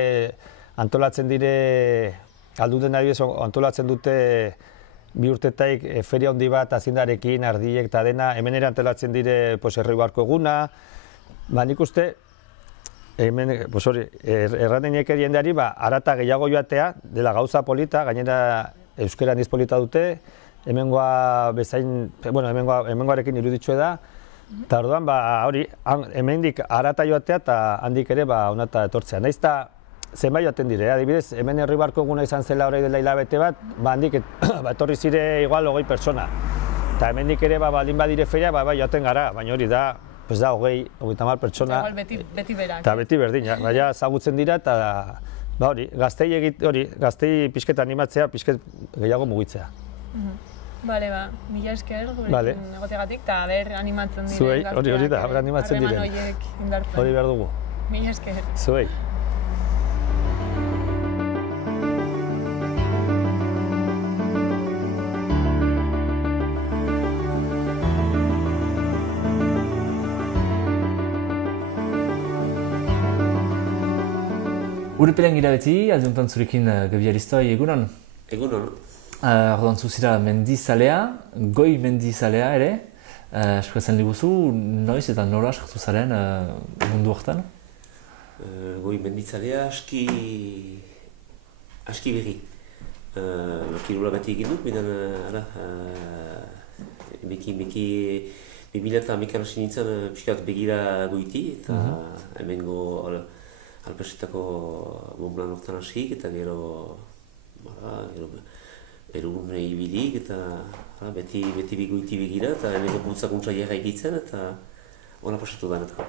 antolatzen dire, Alduden adibidez antolatzen dute bi urtetaik feria handi bat azindarekin, ardiek eta dena, hemen ere antolatzen dire Erribarko eguna, nik uste, hemen, erratenek jendeari, arata gehiago joatea, dela gauza polita, gainera euskera niz polita dute, hemengoa bezain, bueno, hemengoarekin iruditxue da, eta orduan, hori, hemendik harata joatea eta handik ere honata etortzea. Naiz eta zenbait joaten dire, adibidez, hemen Herribarko eguna izan zela orain dela hilabete bat, handik etorri zire igual 20 pertsona. Eta hemendik ere baldin badire feria, joaten gara, baina hori da, 20-30 pertsona. Beti berak. Eta beti berdina, baina ezagutzen dira eta gaztei pixket animatzea, pixket gehiago mugitzea. Bale, mila esker gurekin egotegatik eta ber animatzen diren zuei, hori da, animatzen diren. Harreman horiek indartzen. Hori behar dugu. Mila esker. Zuei. Urepelen gira beti, aldiuntan zurekin Gabi Aristoi, egunon? Egunon. Orduan zuzira mendizalea, goi mendizalea ere. Espretzen liguzu, noiz eta nola sartu zaren mundu horretan? Goi mendizalea aski berri. Kirola beti egin dut, bidan, beki 2011an hasi nintzen pixkat begira goiti, eta hemengo Alpesetako Montblanc hortan hasik, eta gero Perun ibilik, eta beti goiti begira, eta hemengo putzakuntza jarra egitzen, eta hona pasatu danetako.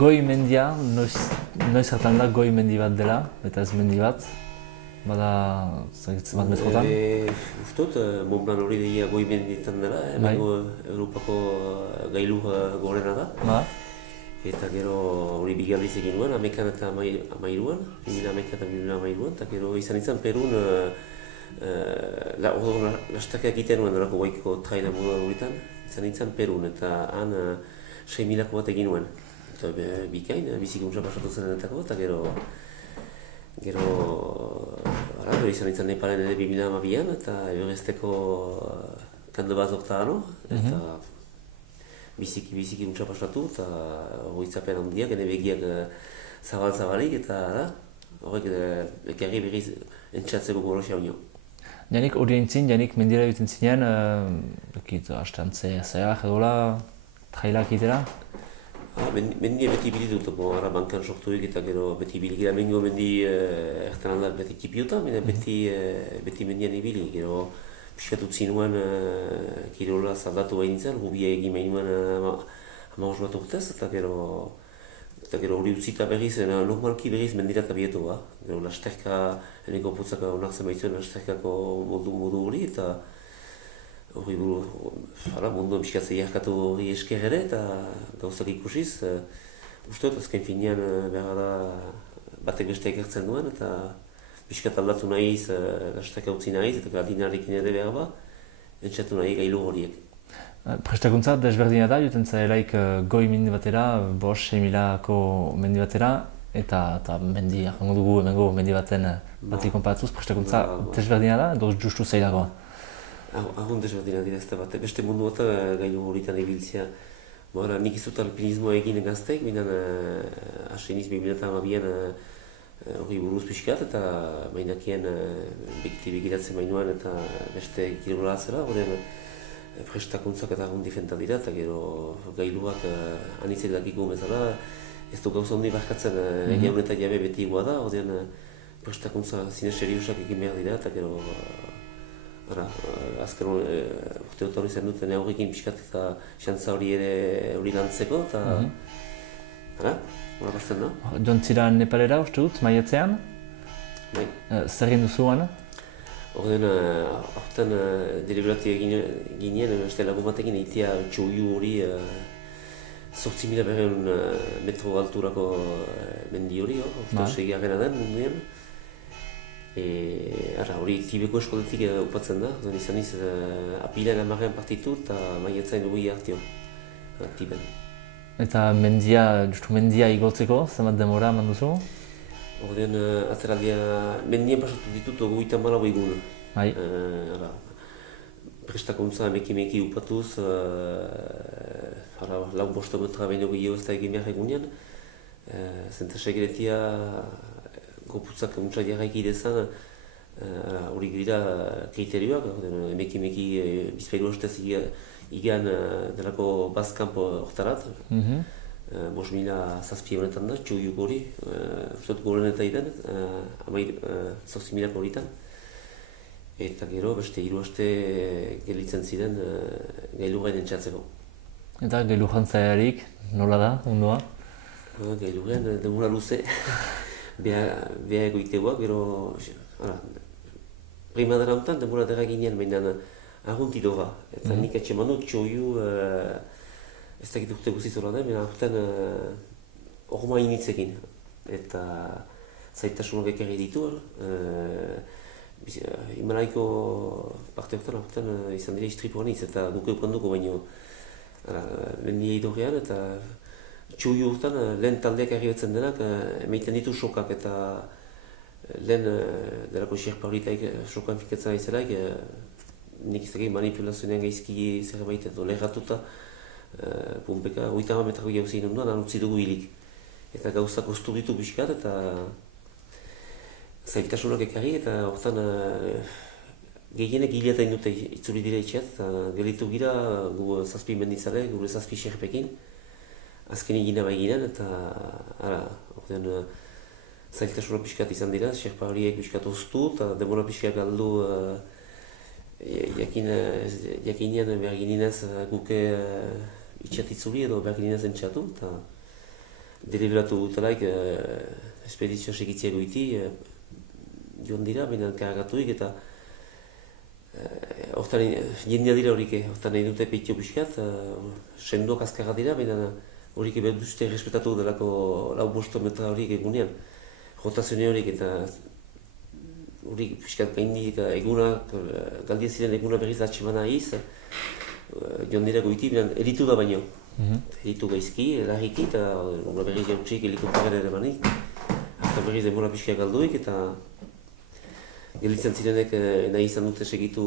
Goi mendia, noiz hartan da goi mendi bat dela, eta ez mendi bat? Bada, bat metrotan? Ustot, Montblanc hori deia goi mendietan dela, hemengo Europako gailur gorena da. Eta gero hori bigarriz egin nuen, 11 eta 13an, 2011 eta 2013an, eta gero izan Perun lastaka egiten nuen horako goiko traila moda horretan, izan Perun, eta han 6.000ako bat egin nuen. Eta bikain, bizikuntza pasatu zenetako, eta gero izan Nepalen ere 2012an, eta Everesteko kando bat zorta eta biziki untsa pasatu eta horitzapen handiak, ene begiak zabalik eta horrek ekarri berriz entxatzeko gorosia honio. Janik hori aintzin, janik mendira egiten zinean, hastantzea zehar edola, trailak egitera? Mendia beti bilidut, bankan sortuik eta gero beti bilik. Mengo mendi ertan handar beti tipiuta, beti mendian ibili. Piskat utzi nuen kirola zaldatu behin nintzen, gubia egin behin nuen 15 bat urtez, eta gero hori utzita berriz, normalki berriz mendirat abietu. Gero lasterka, eneko putzaka onartzen baitzuen lasterkako modu hori, eta hori munduan piskat zeiarkatu hori esker ere, eta gauzak ikusiz. Usteot, azken finean behar da batek beste ekartzen duen, eta piskat aldatu nahiz, lasterka utzi nahiz, eta gardinarekin ere behar ba, entxatu nahi gailu horiek. Prestakuntza desberdina da, juten zaelaik goi mendi batera, 5.000ako mendi batera, eta mendi, jango dugu hemengo mendi baten batik konparatuz, prestakuntza desberdina da, edo justu zailagoa? Ahun desberdina dira ez da bat, beste mundu bat gailu horietan ebiltzea. Nik izut alpinismoa egin gazteik, binan hasi niz 2012an hori buruz pixkat, eta mainakien begiratzen mainuan eta beste kirola zela, horren prestakuntzak eta ahun difenta dira, eta gero gailuak anitzek dakiko bezala, ez du gauza hondi barkatzen jaun eta jabe beti igua da, horren prestakuntza zine seriosak egin behar dira, eta gero azken urteot hori zen duten aurrekin pixkat eta xantza hori ere hori lantzeko, eta hora basten da. Joan zira Nepalera, uste dut, maiatzean? Bai. Zer egin duzuan? Horten, deliberati ginen, lagun batekin egitea txoiu hori 8.000 metro alturako mendi hori, segiagena den mundien. Hori Tibeko eskoletik upatzen da, izan iz apilean 10 partitu eta maiatzain dugu hartio, Tiben. Eta mendia igotzeko, zenbat demora eman duzu? Horten, atzeraldia, mendien pasatu ditut 34 egun. Prestakuntza meki upatuz, lau bostometra baino gehiago ez da egin behar egunean. Zenta segeretia goputzak untsa jarraiki dezan, hori dira kriterioak, emeki bizpailu hastez igan delako bazkampo hortarat. 5.000 honetan da, txoiuk hori, ustot goren eta idan, 8.000 horitan. Eta gero, beste 3 aste gelitzen ziren gailurren entzatzeko. Eta gailurren zailarik, nola da, ondoa? Gailurren, demora luze, beha egoiteguak, gero, prima dara honetan, demora dara ginen, baina argunt idoga. Eta nik etxe manu txoiu, ez dakit urte guzizola da, baina urtean orma initzekin. Eta zaitasunak ekarri ditu, Himalaiko parte horretan izan dira istripuan iz, eta duke ukanduko baino mendia idorrean, eta txuio horretan lehen taldeak arribatzen denak emaiten ditu sokak, eta lehen delako xerpa horitaik sokan fikatzen aizelaik, nik izagei manipulazioen gaizki zerbait edo leheratuta, pumpeka 80 metrako jauzein onduan, utzi dugu hilik. Eta gauzak oztu ditu biskat, eta zailtasunak ekarri, eta horretan gehienek hileatain dute itzuli dira itxeat, eta gelitu gira gu 7 menditzale, gure 7 xerpekin, azken egina bai ginen, eta horretan zailtasunak piskat izan dira, xerpa horiek piskat oztu, eta demora piskat galdu jakinean behar gininez guke itxeat itzuli edo behar gininez entxatu, eta deliberatu dutelaik espedizioa segitzea goiti, joan dira, baina karagatuik, eta horretan jendea dira horike, horretan nahi dute peitio piskat, sendoak azkarra dira, baina horike behar duzte respetatu delako 4 metra horik egunean, rotazione horik, eta horik piskat gaindi, eta egunak, galdia ziren eguna berriz atxemana iz, joan dira goiti, baina eritu da baino. Eritu gaizki, larriki, eta berriz jautxik helikopteren ere manik, eta berriz demora piskat galduik, eta gelitzen zirenek nahi izan dute segitu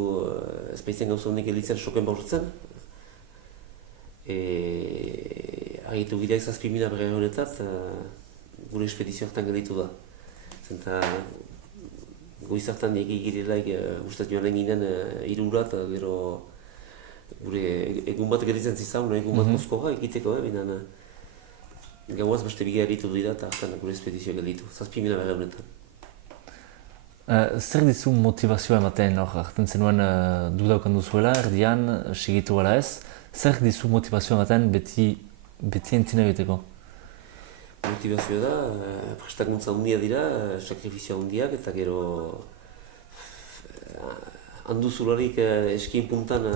ezpaitzen gauza honek gelitzen soken baurtzen. Argitu gideak 7.000 berre honetat, gure espedizio hartan gelitu da. Zenta goizartan egi girelaik gustat joan ginen 3 ura, eta gero gure egun bat gelitzen zizaun, egun bat mozkoa egiteko, baina gauaz beste biga eritu dira eta hartan gure espedizio gelitu, 7.000 berre honetan. Zer dizu motivazioa ematen hor, hartzen zenuen dudaukan duzuela, erdian, segitu gara ez, zer dizu motivazioa ematen beti entzina egiteko? Motivazioa da, prestakuntza handia dira, sakrifizioa handiak, eta gero handu zularik eskin puntan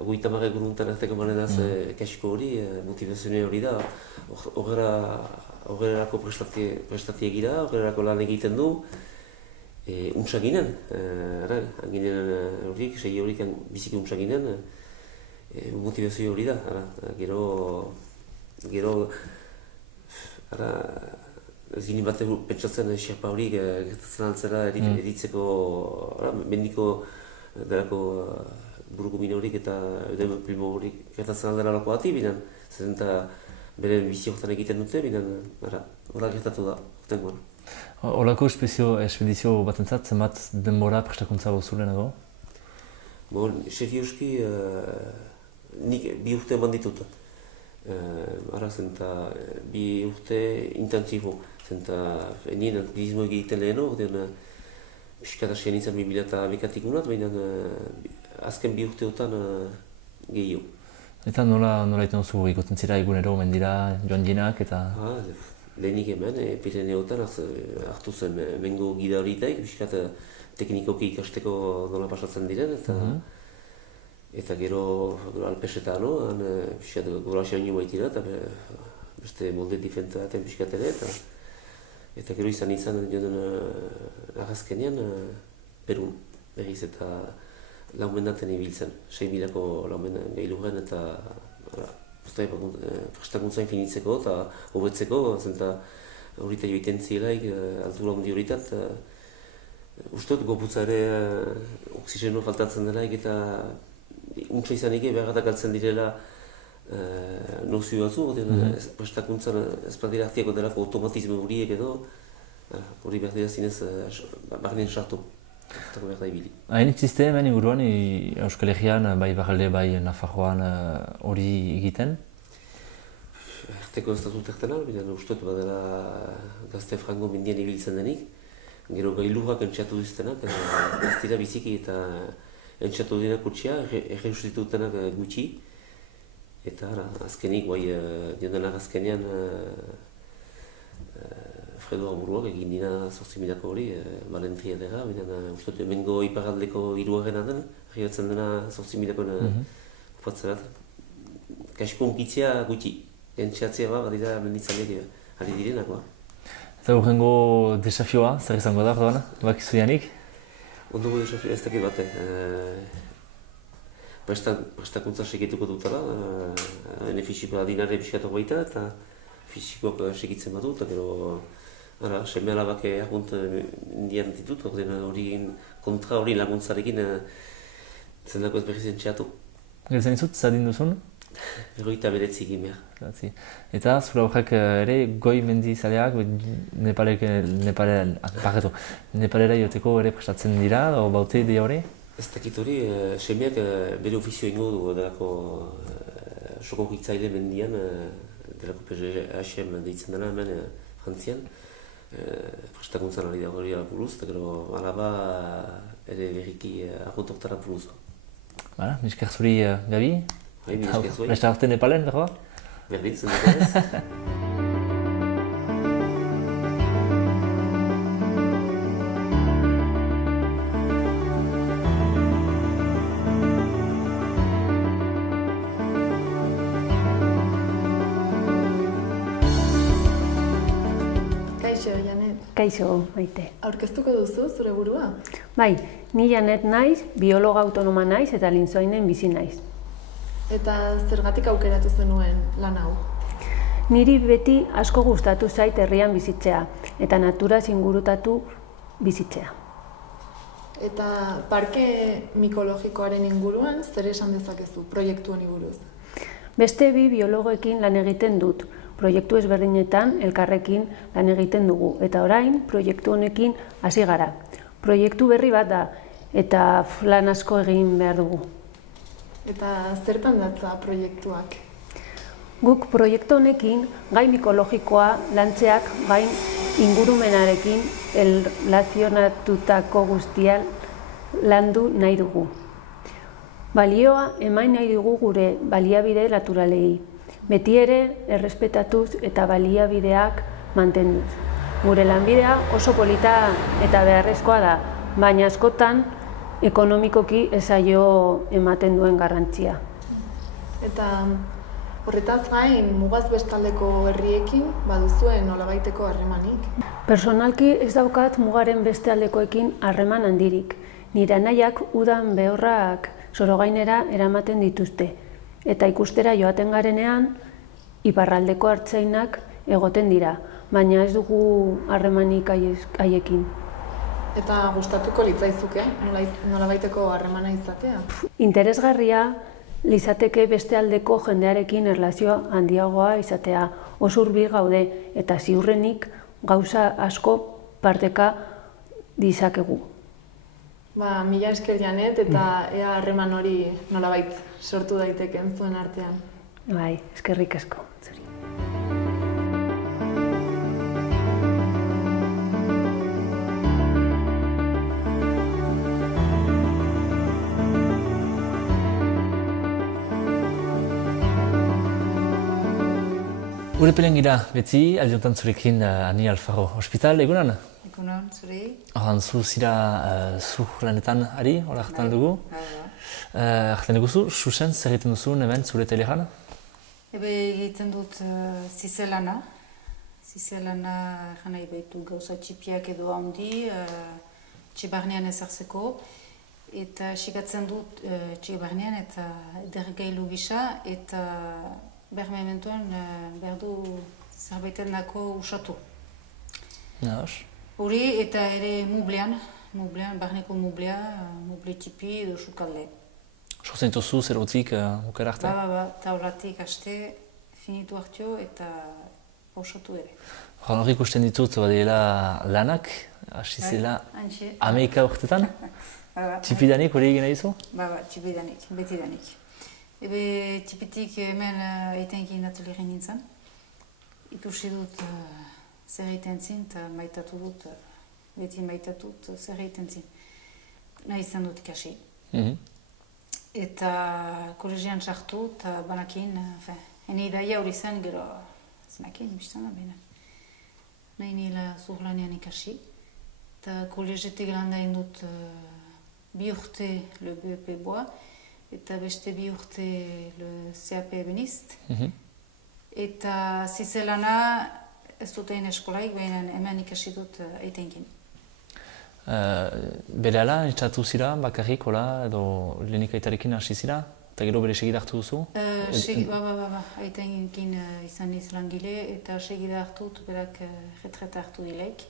30 egununtan arteko manenaz kasiko hori, motivazioa hori da, horrelako prestatie gira, horrelako lan egiten du, untsa ginen, ginen horrik, segi horrik biziki untsa ginen, motivazio hori da, gero, ez ginen bat pentsatzen xerpa horik gertatzen altzera eritzeko, mendiko delako buruko mine horik eta euden primo horik gertatzen aldera lako ati, binen, zen eta beren bizi horretan egiten dute, binen, horra gertatu da, horretengoan. Horako espedizio batentzat, zenbat denbora prestakuntza gozu lehenago? Serioski, nik 2 urte eman ditut. Zenta 2 urte intensibo. Zenta nien aktivismo egiten leheno, piskat asian izan 2000 unat, baina azken 2 urteotan gehiago. Eta nola iten duzu ikotzen zira egunero mendira joan jinak eta... Lehenik hemen, Pireneotan hartu zen mengo gida horitaik, piskat teknikoki ikasteko nola pasatzen diren, eta gero Alpesetan, piskat goraxean nio baitira, eta beste molde difentaten piskat ere, eta gero izan joan arrazkenean Perun berriz eta laumendaten ibiltzen, 6.000ko laumendan gailurren eta prestakuntza infinitzeko eta hobetzeko, zenta horita joiten zielaik altura handi horitat. Ustot, goputza ere oxigeno faltatzen delaik eta untsa izanik behar galtzen direla nozio batzu, prestakuntzan ez badira hartiako delako automatizme horiek edo, hori behar dira zinez barnean sartu. Hortako behar da ibili. Hain existe hemen inguruan, Euskal Herrian, bai Barralde, bai Nafarroan hori egiten? Erteko ez dut ertena, binen uste badela gazte frango mendian ibiltzen denik. Gero gailurrak entxatu diztenak, ez dira biziki eta entxatu dinak kutsia, erreustitutenak gutxi. Eta azkenik, dion denak azkenean Fredo Amuruak egin dina 8.000ko hori, Valentria dira, uste dut hemengo iparaldeko hirugarrena den, arribatzen dena 8.000ko upatzerat. Kaixko unkitzea gutxi, entxatzea badira menditzaileak ari direnakoa. Eta urrengo desafioa, zer izango da, orduan, bakizu Janik? Ondugu desafioa ez dakit bate. Prestakuntza segituko dutela, hene fisikoa dinare pixkatu baita eta fisikoak segitzen badu, eta gero seme alabak argunt indian ditut, hori kontra hori laguntzarekin zendako ez berriz entxeatu. Gertzen izut, zadin duzun? 29 egin behar. Eta zura horrek ere goi mendizaleak Nepalera joteko ere prestatzen dira, o baute idea hori? Ez dakit hori, semeak bere ofizio ingo du delako sokokitzaile mendian, delako PGHM deitzen dena hemen Frantzian. Prestakuntzan ari da hori buruz, eta gero alaba ere berriki arrotoktara buruz. Bara, misker zuri Gabi? Bai, misker zuri. Presta arte Nepalen, berroa? Berdin, zen ez. Kaixo, Janet. Kaixo, Maite. Aurkeztuko duzu zure burua? Bai, ni Janet naiz, biologa autonoma naiz eta Lintzoinen bizi naiz. Eta zergatik aukeratu zenuen lan hau? Niri beti asko gustatu zait herrian bizitzea eta naturaz ingurutatu bizitzea. Eta parke mikologikoaren inguruan zer esan dezakezu proiektu honi buruz? Beste bi biologoekin lan egiten dut. Proiektu ezberdinetan elkarrekin lan egiten dugu eta orain proiektu honekin hasi gara. Proiektu berri bat da eta lan asko egin behar dugu. Eta zertan datza proiektuak? Guk proiektu honekin gai mikologikoa lantzeak gain ingurumenarekin erlazionatutako guztia landu nahi dugu. Balioa eman nahi dugu gure baliabide naturalei. Beti ere errespetatuz eta baliabideak mantenduz. Gure lanbidea oso polita eta beharrezkoa da, baina askotan ekonomikoki ez zaio ematen duen garrantzia. Eta horretaz gain mugaz bestaldeko herriekin baduzuen nolabaiteko harremanik? Personalki ez daukat mugaren beste aldekoekin harreman handirik. Nire anaiak udan behorrak Sorogainera eramaten dituzte. Eta ikustera joaten garenean, iparraldeko artzainak egoten dira, baina ez dugu harremanik haiekin. Eta gustatuko litzaizuke, nolabaiteko harremana izatea? Interesgarria litzateke beste aldeko jendearekin erlazioa handiagoa izatea, oso hurbil gaude eta ziurrenik gauza asko parteka dizakegu. Mila esker Janet eta ea harreman hori nolabait sortu daiteken zuen artean. Bai, eskerrik asko. Zuri. Urepelen gira, beti, aldiontan zurekin Ani Alfaro Hospital, egunan? Egunan, zurei. Horan, zu zira zu lanetan ari, hori hartan dugu. Hartan dugu, Xuxen, zer egiten duzu hemen zure telegan? Egiten dut zizelana. Zizelana egin nahi baitu gauza txipiak edo handi, txibarnean ezartzeko. Eta esikatzen dut txibarnean eta dergailu gisa eta behar mementuan behar du zerbaiten dako usatu. Hori eta ere mublean, barneko mublea, muble tipi edo sukalde. Sortzen dituzu zerotik ukera arte? Taulatik haste, finitu hartio eta pausatu ere. Hor ikusten ditut badela lanak, hasi zela Amerika urtetan. Txipidanik hori egin nahi zu? Txipidanik, betidanik. Txipitik hemen eitenkin atelieren nintzen. Ikusi dut zer egiten zin, eta maitatu dut, beti maitatut zer egiten zin. Nahi izan dut ikasi. Eta kolegian sartu, eta banakin, hene idaia hori zen, gero zinakin, biztana bena. Nahi nila zuhlanean ikasi. Eta kolegetik landa indut 2 urte le BEP boa, eta beste 2 urte le CAP ébéniste. Eta zizelana ez dut egin eskolaik, baina hemen ikasi dut eitenkin. Berehala, entzatu zira, bakarrik, edo lehenik aitarekin hasi zira? Eta gero bere segida hartu duzu? Eitenkin izan niz langile, eta segida hartut, berak retreta hartu dileik.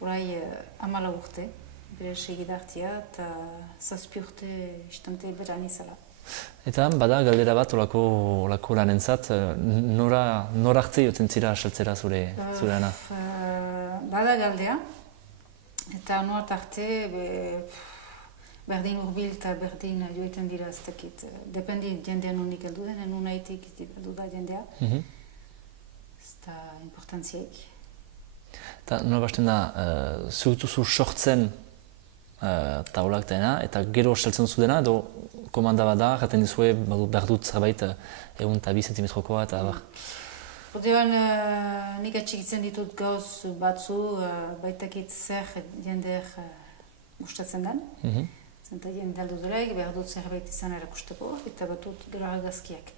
Horai 14 urte, bere segida hartia, eta 7 urte istante beran izala. Eta bada galdera bat olako lanentzat, nora arte joten zira saltzera zure ana? Bada galdea, eta nort arte berdin urbil eta berdin joiten dira ez dakit. Dependi jendean honik heldu den, unaitik heldu da jendea. Ez da importantziek. Eta nola basten da, zutuzu sortzen taulak dena, eta gero saltzen zu dena, edo komanda bat da, jaten dizue, behar dut zerbait 1,2 cm-koa eta bar. Ordean, nik atxikitzen ditut gauz batzu, baitakit zer jendeak gustatzen den. Zenta jende aldo delaik, behar dut zerbait izan erakusteko, eta batut gero argazkiak.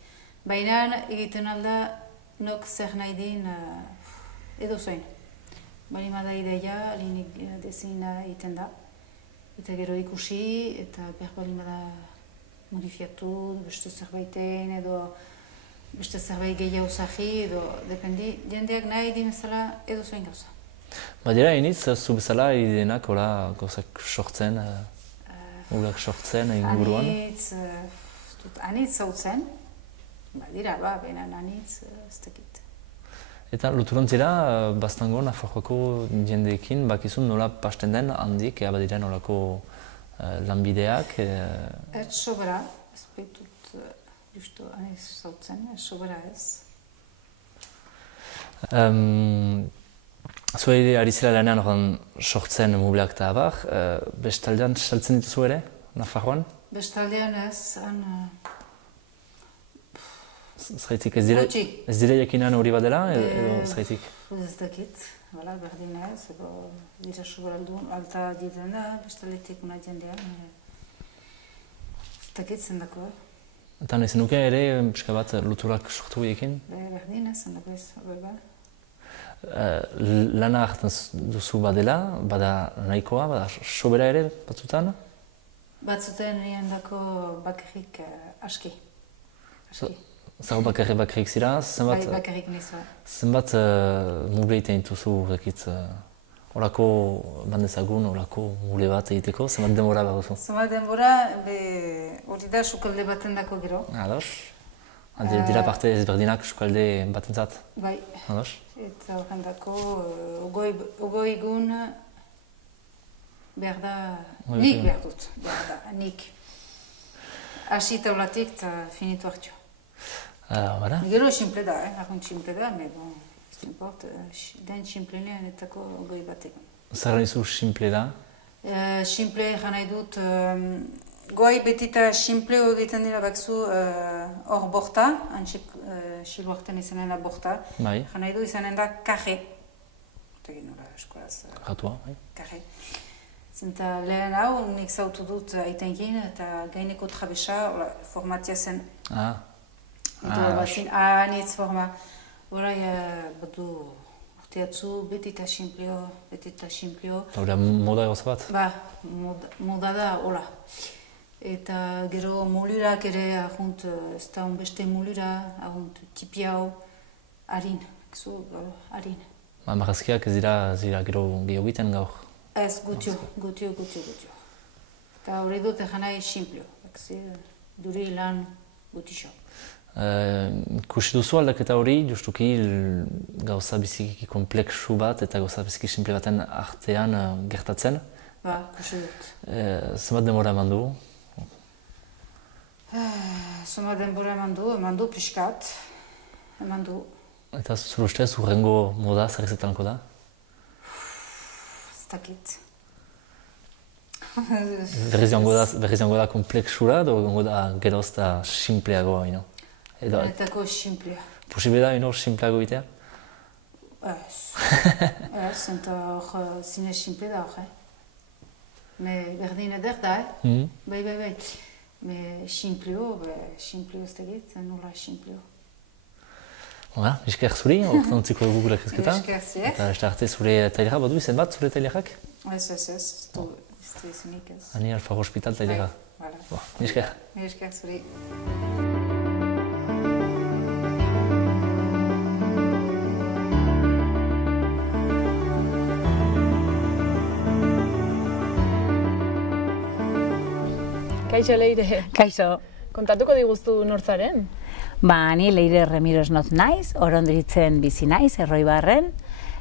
Baina egiten alda, nok zer nahi din edo zoin. Balimada ideia, linik dezina egiten da. Eta gero ikusi, eta behar balimada modifiatu, beste zerbaiten, edo beste zerbait gehiago zahi, edo dependi, jendeak nahi dinezala edo zoin gauza. Badira, iniz, zu bezala idenak, gauzak sortzen, urak sortzen inguruan? Anitz zautzen, badira, benan anitz, ez dakit. Eta loturantzira, bastango Nafarroako jendeekin, bakizun nola pasten den handik, ea badiren nolako lanbideak? Ez sobera, ez baitut justu anitz zautzen, ez sobera ez. Zuei ari zira lanean sortzen mubleak eta abar, bestaldean saltzen dituzu ere, Nafarroan? Bestaldean ez, Zaitik, ez dira jakinan hori bat dela, edo zaitik? Ez dakit, berdin ez, edo dira soberaldun, alta dieten da, bestaletik una jendean. Ez dakit zendako. Eta nahi zenuke ere, pixka bat, loturak sortu ekin? Berdin ez, zendako ez, hori ba. Lana hartan duzu badela, bada nahikoa, bada sobera ere batzutan? Batzuten nien dako bakarrik aski. Zago bakarrik zira, zenbat... Bai, bakarrik nizua. Zenbat muble egiten dituzu, horako bandezagun, horako muble bat egiteko, zenbat denbora behar duzu? Zenbat denbora, hori da sukalde baten dako gero. Ados? Dira parte ezberdinak sukalde batentzat? Bai. Ados? Eta horren dako, ogoi egun behar da, nik behar dut, nik. Asi taulatik eta finitu hartio. Gero simple da, lagun simple da, me bon, ez import, den simplenean etako goi batean. Zer nizu simple da? Simple janai dut, goi betita simple egiten dira bakzu hor borta, antxik siluarten izanen da borta, janai du izanen da kaje. Tegin nora eskolaz. Ratua, bai? Kaje. Zenta lehen hau, nik zautu dut aitenkin eta gaineko trabesa formatia zen. Anitz forma. Horai, badu urteatzu betita simpleo. Hora moda egoz bat? Ba, moda da, hola. Eta gero molurak ere, ahunt, ez da beste molura, ahunt, tipi hau, harin, harin. Marrazkiak ez dira gero gehiago egiten gaur? Ez, gutio. Eta hori dut eganai simpleo, duri lan gutixo. Ikusi duzu aldaketa hori, justuki gauza biziki kompleksu bat eta gauza biziki simple baten artean gertatzen. Ba, ikusi dut. Zenbat denbora eman du? Zenbat denbora eman du pixkat, eman du. Eta zure ustez, urrengo moda zer izatelanko da? Ez dakit. Berriz joango da kompleksura edo joango da geroz da simpleagoa, ino? Benetako simplea. Posible da, ino, simpleago egitea? Ez. Ez, eta hor zine simple da hor, Me berdin eder da, Bai. Me simpleo ez tegit, nola simpleo. Hala, esker zuri, horretan utziko dugu gure kezketa. Esker ziek. Eta beste arte zure tailera, badu izen bat zure tailerak? Ez, ez du izenik ez. Ani Alfaro Hospital tailera. Esker. Esker zuri. Kaixo, Leire. Kaixo. Kontatuko diguztu nortzaren? Ba, ni Leire Remiros notz naiz, Orondritzen bizi naiz, Erroibarren.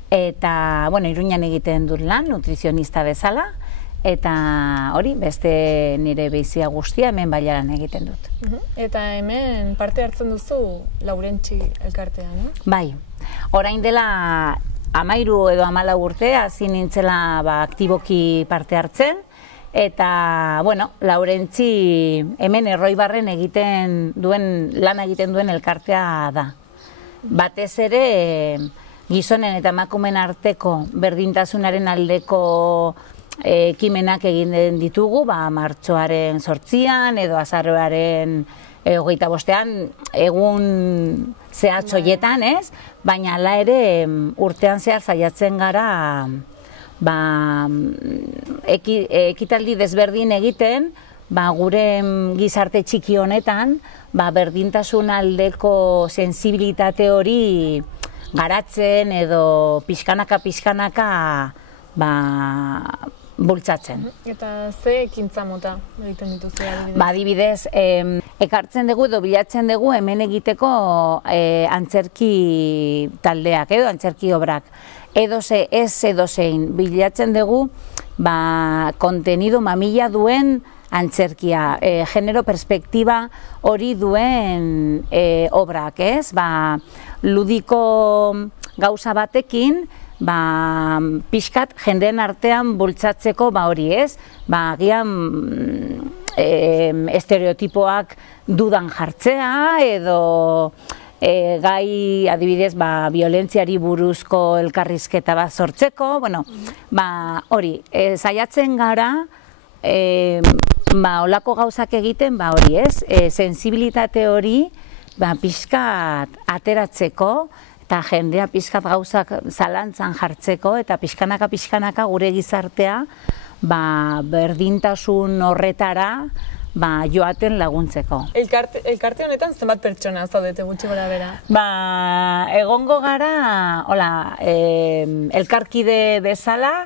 Eta, bueno, Iruñan egiten dut lan, nutrizionista bezala. Eta hori, beste nire bizia guztia hemen Bailaran egiten dut. Eta hemen parte hartzen duzu Laurentzi elkartean, no? Bai, orain dela 13 edo 14 urte hasi nintzela aktiboki parte hartzen. Eta, bueno, Laurentzi hemen Erroibarren lana egiten duen elkartea da. Batez ere, gizonen eta emakumeen arteko berdintasunaren aldeko ekimenak egin ditugu, martxoaren 8an edo azaroaren 25ean, egun zehatz horietan, ez? Baina hala ere urtean zehar saiatzen gara ekitaldi desberdin egiten, gure gizarte txiki honetan, berdintasun aldeko sensibilitate hori garatzen edo pixkanaka bultzatzen. Eta ze ekintza mota egiten dituzu adibidez? Adibidez, ekartzen dugu edo bilatzen dugu hemen egiteko antzerki taldeak edo antzerki obrak. Edozein bilatzen dugu kontenido mamila duen antzerkia, genero perspektiba hori duen obrak, ez? Ludiko gauza batekin, pixkat jendeen artean bultzatzeko hori, ez? Agian estereotipoak dudan jartzea edo gai adibidez violentziari buruzko elkarrizketa bat sortzeko, hori, saiatzen gara olako gauzak egiten, hori, ez? Sensibilitate hori pixkat ateratzeko eta jendea pixkat gauzak zalantzan jartzeko eta pixkanaka gure gizartea berdintasun horretara joaten laguntzeko. Elkarte honetan zenbat pertsona zaudete gutxi gora bera? Egongo gara, elkarkide bezala,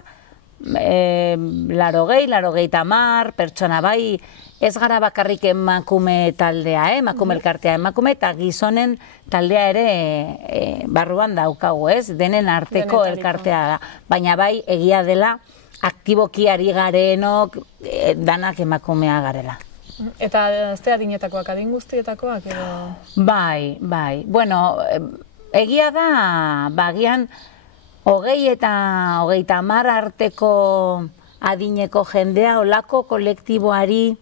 80 pertsona ez gara bakarrik emakume taldea, emakume elkartea, emakume eta gizonen taldea ere barruan daukagu, ez? Denen arteko elkartea da. Baina egia dela, aktiboki ari garenok danak emakumea garela. Eta ze adinetakoak, adin guztietakoak edo? Bai. Bueno, egia da, bagian 20 eta 30 arteko adineko jendea olako kolektiboari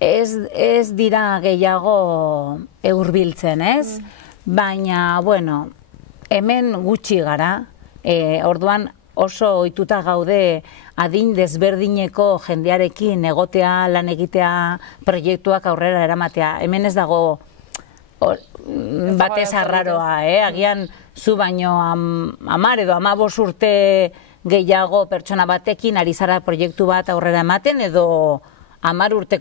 ez dira gehiago hurbiltzen, ez? Baina, bueno, hemen gutxi gara, orduan oso ohituta gaude adin desberdineko jendearekin egotea, lan egitea, proiektuak aurrera eramatea. Hemen ez dago batez arraroa, agian zu baino 10 edo 15 urte gehiago pertsona batekin ari zara proiektu bat aurrera ematen edo 10 urte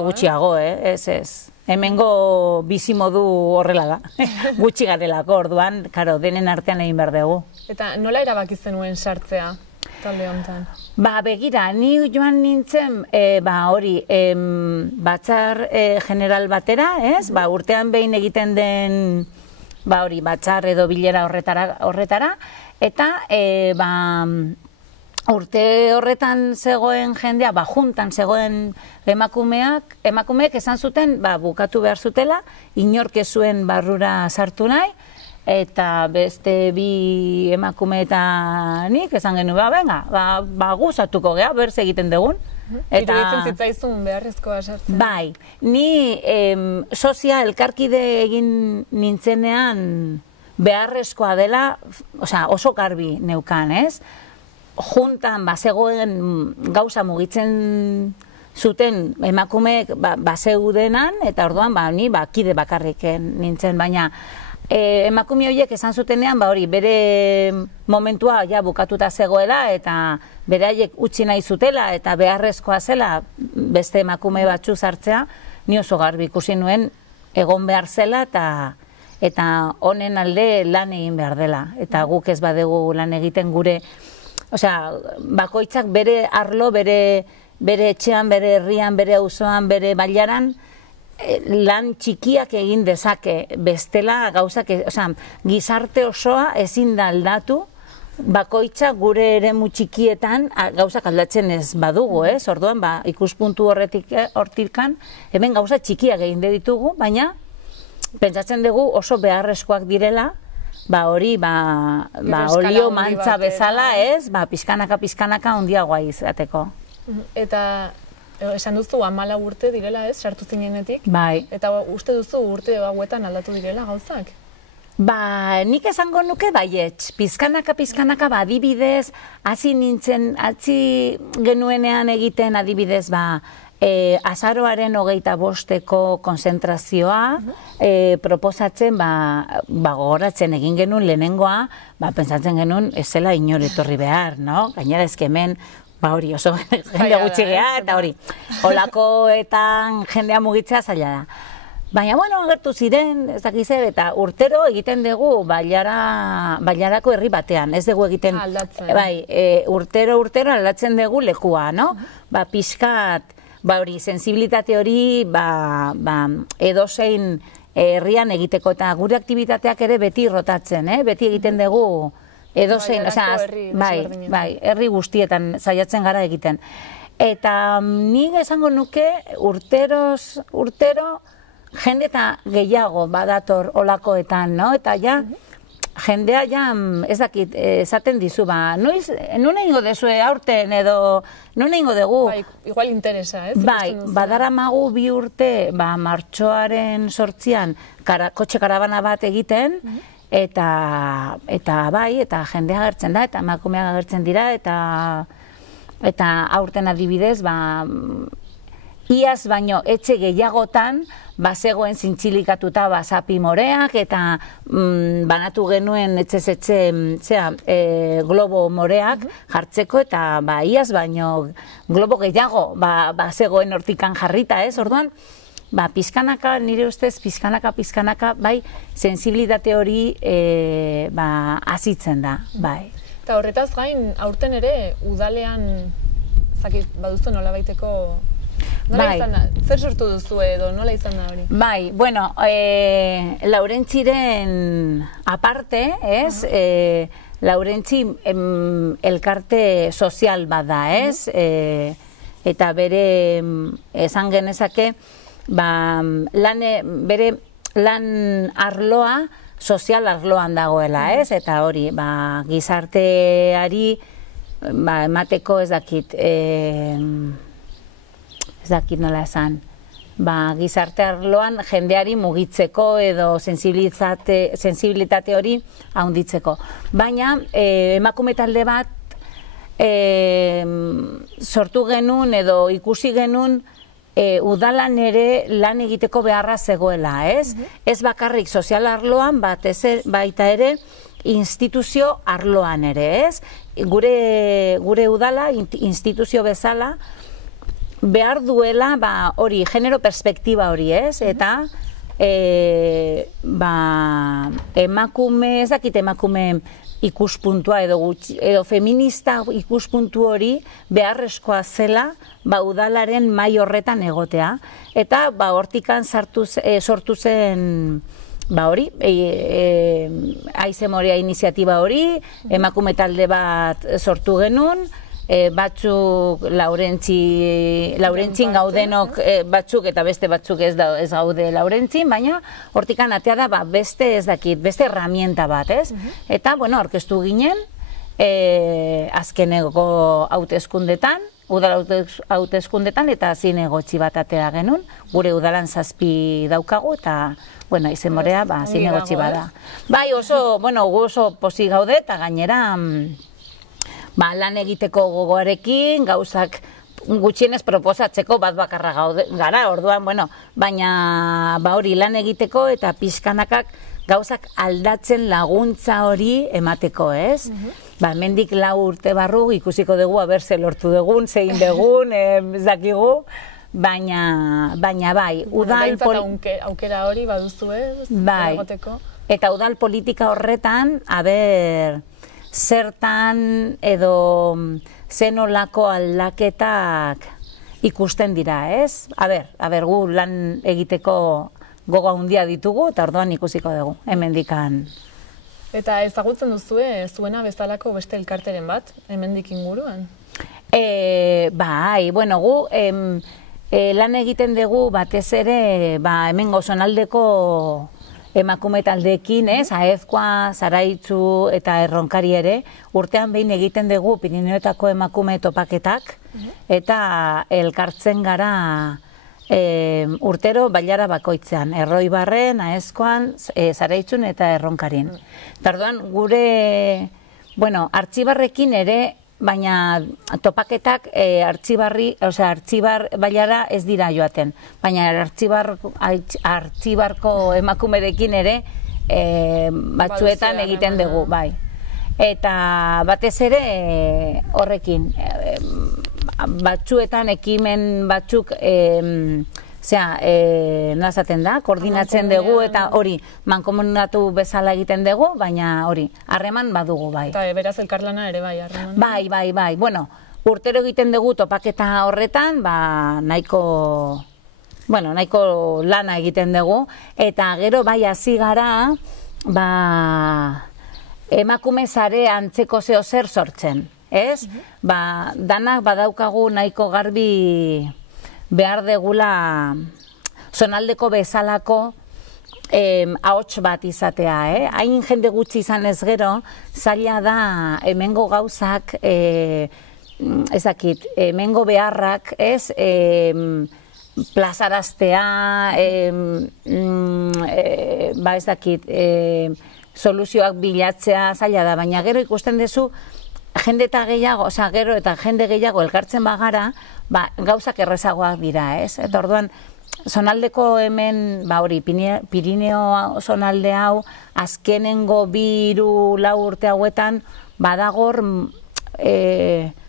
gutxiago, ez. Hemengo bizimodu horrela da, gutxi garelako, orduan, denen artean egin behar dugu. Eta nola erabaki zenuen sartzea talde honetan? Ba, begira, ni joan nintzen, hori, batzar general batera, ez? Ba, urtean behin egiten den, ba, hori, batzar edo bilera horretara, eta, urte horretan zegoen jendea, juntan zegoen emakumeek esan zuten, bukatu behar zutela, inork ez zuen barrura sartu nahi, eta beste bi emakume eta nik esan genuen, guzatuko geha, berz egiten dugun. Iruditzen zitzaizun beharrezkoa sartzen. Bai, ni sozia elkarkide egin nintzenean beharrezkoa dela, oso garbi neukan, ez? Juntan, zegoen gauza mugitzen zuten emakumeek zeudenan, eta orduan, ni kide bakarrik nintzen, baina emakume horiek esan zutenean, hori, bere momentua bukatuta zegoela, eta beraiek utzi nahi zutela, eta beharrezkoa zela beste emakume batzu sartzea, ni oso garbi ikusi nuen egon behar zela, eta honen alde lan egin behar dela. Eta guk ez badegu lan egiten gure, bakoitzak bere arlo, bere etxean, bere herrian, bere auzoan, bere bailaran, lan txikiak egin dezake, bestela gauzak, gizarte osoa ezin da aldatu, bakoitza gure eremu txikietan gauzak aldatzen ez badugu, ez? Orduan, ikuspuntu hortikan, hemen gauza txikiak egin ditugu, baina pentsatzen dugu oso beharrezkoak direla, hori, olio mantza bezala, ez? Pizkanaka handiagoa izateko. Eta esan duzu 14 urte direla, ez, sartu zinenetik? Bai. Eta uste duzu urte hauetan aldatu direla gauzak? Nik esango nuke baietz. Pizkanaka, adibidez, hasi genuenean egiten adibidez, azaroaren 25eko konzentrazioa proposatzen, gogoratzen egin genuen lehenengoa, pentsatzen genuen ez zela inor etorri behar, no? Gainera ezkemen, hori oso jende gutxi geha, eta hori, olakoetan jendea mugitzea zaila da. Baina, agertu ziren, ez dakizer, eta urtero egiten dugu bailarako herri batean, ez dugu egiten, urtero aldatzen dugu lekua, no? Pixkat, hori, sensibilitate hori, edozein herrian egiteko, eta gure aktivitateak ere beti rotatzen, beti egiten dugu, edozein, herri guztietan saiatzen gara egiten. Eta nik esango nuke urtero jende eta gehiago badator olakoetan, no? Eta jendea ez dakit, esaten dizu, nun egingo dezue aurten edo, nun egingo dugu. Igual interesa, ez? Badara magu 2 urte, martxoaren 8an, kotxe karabana bat egiten, eta jendea agertzen da, eta emakumeak agertzen dira, eta aurten adibidez, iaz baino etxe gehiagotan, zegoen zintzilikatuta zapi moreak, eta banatu genuen etxe globo moreak jartzeko, eta iaz baino globo gehiago zegoen hortikan jarrita, ez? Orduan, pizkanaka, nire ustez, pizkanaka, sensibilitate hori azitzen da, bai. Eta horretaz gain, aurten ere, udalean, baduzu nola baiteko, zer sortu duzu edo, nola izan da hori? Bai, bueno, Laurentziren aparte, ez, Laurentzi elkarte sozial bat da, ez, eta bere, esan genezake, bere lan arloa, sozial arloan dagoela, ez? Eta hori, gizarteari emateko ez dakit nola esan, gizarte arloan jendeari mugitzeko edo sensibilitate hori handitzeko. Baina, emakume talde bat sortu genuen edo ikusi genuen udalan ere lan egiteko beharra zegoela, ez? Ez bakarrik sozial arloan, baita ere instituzio arloan ere, ez? Gure udala, instituzio bezala, behar duela hori, genero perspektiba hori, ez? Eta emakume, ez dakit emakume ikuspuntua edo feminista ikuspuntu hori beharrezkoa zela udalaren mai horretan egotea. Eta hortikan sortu zen hori, Aize Morea iniziatiba hori, emakume talde bat sortu genuen, batzuk Laurentzin gaudenok batzuk eta beste batzuk ez gaude Laurentzin, baina hortikan atea da beste herramienta bat, ez? Eta, aurkeztu ginen, azkeneko hauteskundetan, udal hauteskundetan eta zinegotzi bat atera genuen, gure udalan 7 daukagu eta, Aize Morea zinegotzi bada. Bai, gu oso pozik gaude eta gainera lan egiteko gogoarekin, gauzak gutxienez proposatzeko bat bakarra gara, orduan, baina hori lan egiteko eta pixkanakak gauzak aldatzen laguntza hori emateko, ez? Mendik 4 urte barru ikusiko dugu, zer lortu dugun, zein dugun, ez dakigu, baina bai, udal... Aukera hori baduzu, bai, eta udal politika horretan, zertan edo zenolako aldaketak ikusten dira, ez? Gu lan egiteko gogo handia ditugu, eta orduan ikusiko dugu, hemendikan. Eta ezagutzen duzue, zuena bezalako beste elkarteren bat, hemendik inguruan? Bai, gu lan egiten dugu batez ere, hemengo zonaldeko emakume taldeekin, Aezkoa, Zaraitzu eta Erronkari ere, urtean behin egiten dugu Pirineoetako emakume topaketak, eta elkartzen gara urtero bailara bakoitzean, Erroibarren, Aezkoan, Zaraitzun eta Erronkarin. Tarduan, gure, Artxibarrekin ere, baina topaketak artxibar bailara ez dira joaten, baina artxibarko emakumerekin ere batzuetan egiten dugu, bai. Eta batez ere horrekin, batzuetan ekimen batzuk nazaten da, koordinatzen dugu eta hori mankomunatu bezala egiten dugu, baina hori, harreman badugu, bai. Eta beraz elkarlana ere bai, harreman? Bai. Urtero egiten dugu topaketa horretan, nahiko lana egiten dugu, eta gero bai hasi gara, emakume sare antzeko zer sortzen, ez? Danak badaukagu nahiko garbi behar degula zonaldeko bezalako ahots bat izatea, hain jende gutxi izan ez gero, zaila da hemengo gauzak, hemengo beharrak, plazaraztea, soluzioak bilatzea zaila da, baina gero ikusten duzu jende gehiago elkartzen bagara, gauzak errezagoak dira, ez? Eta orduan, zonaldeko hemen, Pirineo zonalde hau, azkenengo 2-4 urte hauetan, badagor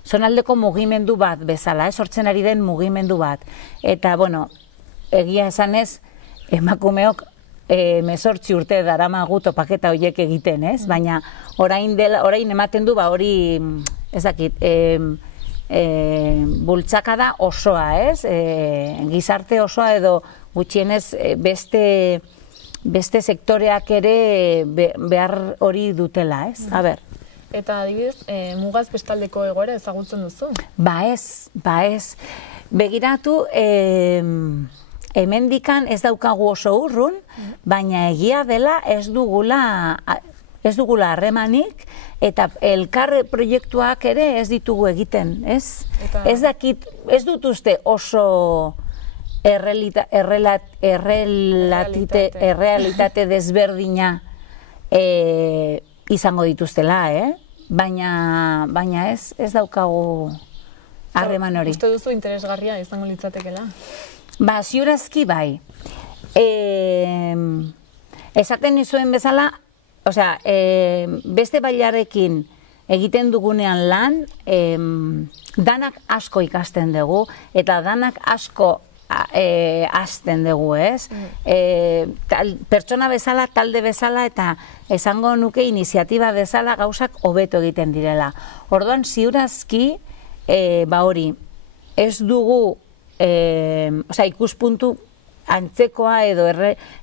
zonaldeko mugimendu bat bezala, sortzen ari den mugimendu bat. Eta, egia esanez, emakumeok 18 urte daramagu topaketa horiek egiten, ez? Baina, orain ematen du, hori, bultzakada osoa, ez? Gizarte osoa edo gutxienez beste sektoreak ere behar hori dutela, ez? Eta adibidez, mugaz bestaldeko egoera ezagutzen duzu? Ez. Begiratu, hemendikan ez daukagu oso urrun, baina egia dela ez dugula harremanik, eta elkar proiektuak ere ez ditugu egiten, ez? Ez dut uste oso errealitate desberdina izango dituztela, baina ez daukagu harreman hori. Uste duzu interesgarria izango litzatekela? Ziurazki bai. Esaten nizuen bezala, beste bailarekin egiten dugunean lan, danak asko ikasten dugu, eta danak asko hasten dugu, ez? Pertsona bezala, talde bezala, eta esango nuke iniziatiba bezala gauzak hobeto egiten direla. Orduan, ziurazki, hori, ez dugu, ikuspuntu antzekoa edo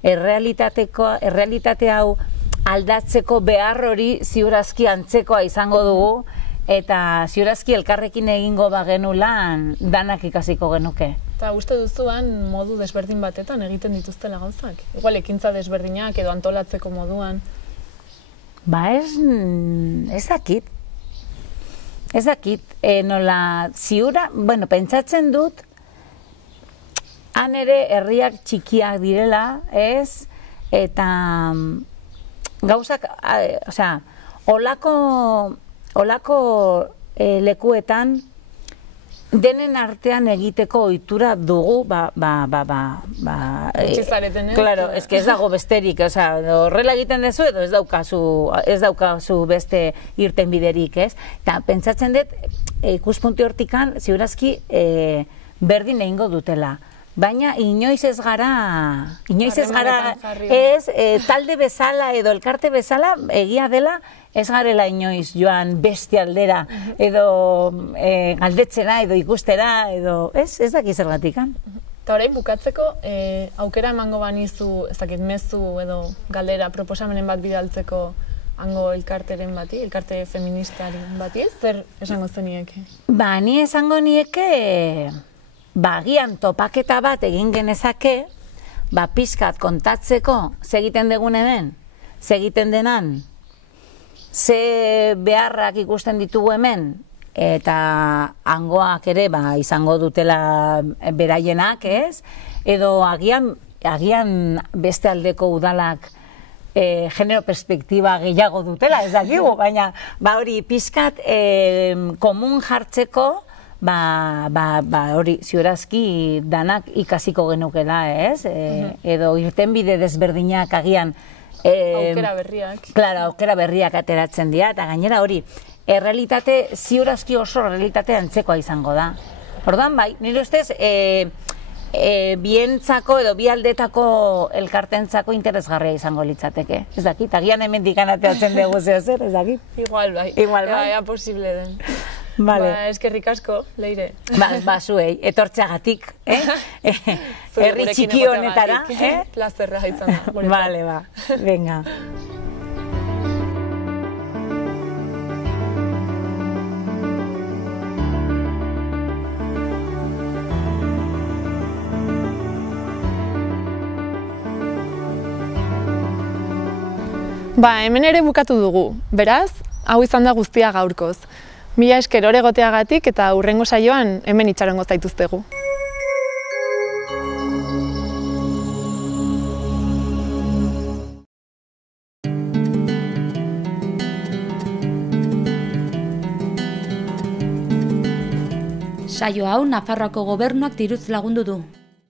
errealitate hau aldatzeko behar hori ziurazki antzekoa izango dugu, eta ziurazki elkarrekin egingo bagenu lan danak ikasiko genuke. Eta uste duzuan modu desberdin batetan egiten dituztela gauzak? Igual ekintza desberdinak edo antolatzeko moduan? Ez dakit. Ez dakit. Nola ziura, pentsatzen dut, han ere herriak txikiak direla, ez? Eta gauzak, olako lekuetan denen artean egiteko ohitura dugu, Claro, ez dago besterik, horrela egiten dezu edo ez daukazu beste irtenbiderik, ez? Eta pentsatzen dut, ikuspuntu hortikan, ziurazki berdin egingo dutela. Baina inoiz ez gara, talde bezala edo elkarte bezala egia dela, ez garela inoiz joan beste aldera edo galdetzera edo ikustera edo, ez dakit zergatikan. Eta orain bukatzeko, aukera emango banizu, ez dakit mezu edo galdera proposamenen bat bidaltzeko hango elkarteren bati, elkarte feministaren bati, zer esango zenieke? Ni esango nieke, agian topaketa bat egin genezake, pixkat kontatzeko segiten degun hemen, segiten denan, ze beharrak ikusten ditugu hemen, eta hangoak ere izango dutela beraienak, ez? Edo agian beste aldeko udalak genero perspektiba gehiago dutela, ez dakigu, baina hori pixkat komun jartzeko, hori ziurazki danak ikasiko genukela, ez? Edo irtenbide desberdinak agian aukera berriak. Claro, aukera berriak ateratzen dira, eta gainera hori, ziurazki oso errealitate antzekoa izango da. Orduan, nire ustez, bientzako edo bi aldetako elkartentzako interesgarria izango litzateke. Ez dakit, agian hemendik ateratzen dugu zer, ez dakit? Igual bai. Ea posible den. Eskerrik asko, Leire. Zuei, etortzeagatik, herri txiki honetara. Plazerra izan da. Bale, venga. Hemen ere bukatu dugu, beraz, hau izan da guztia gaurkoz. Mila esker hor egoteagatik eta hurrengo saioan hemen itxarongo zaituztegu. Saio hau Nafarroako Gobernuak diruz lagundu du.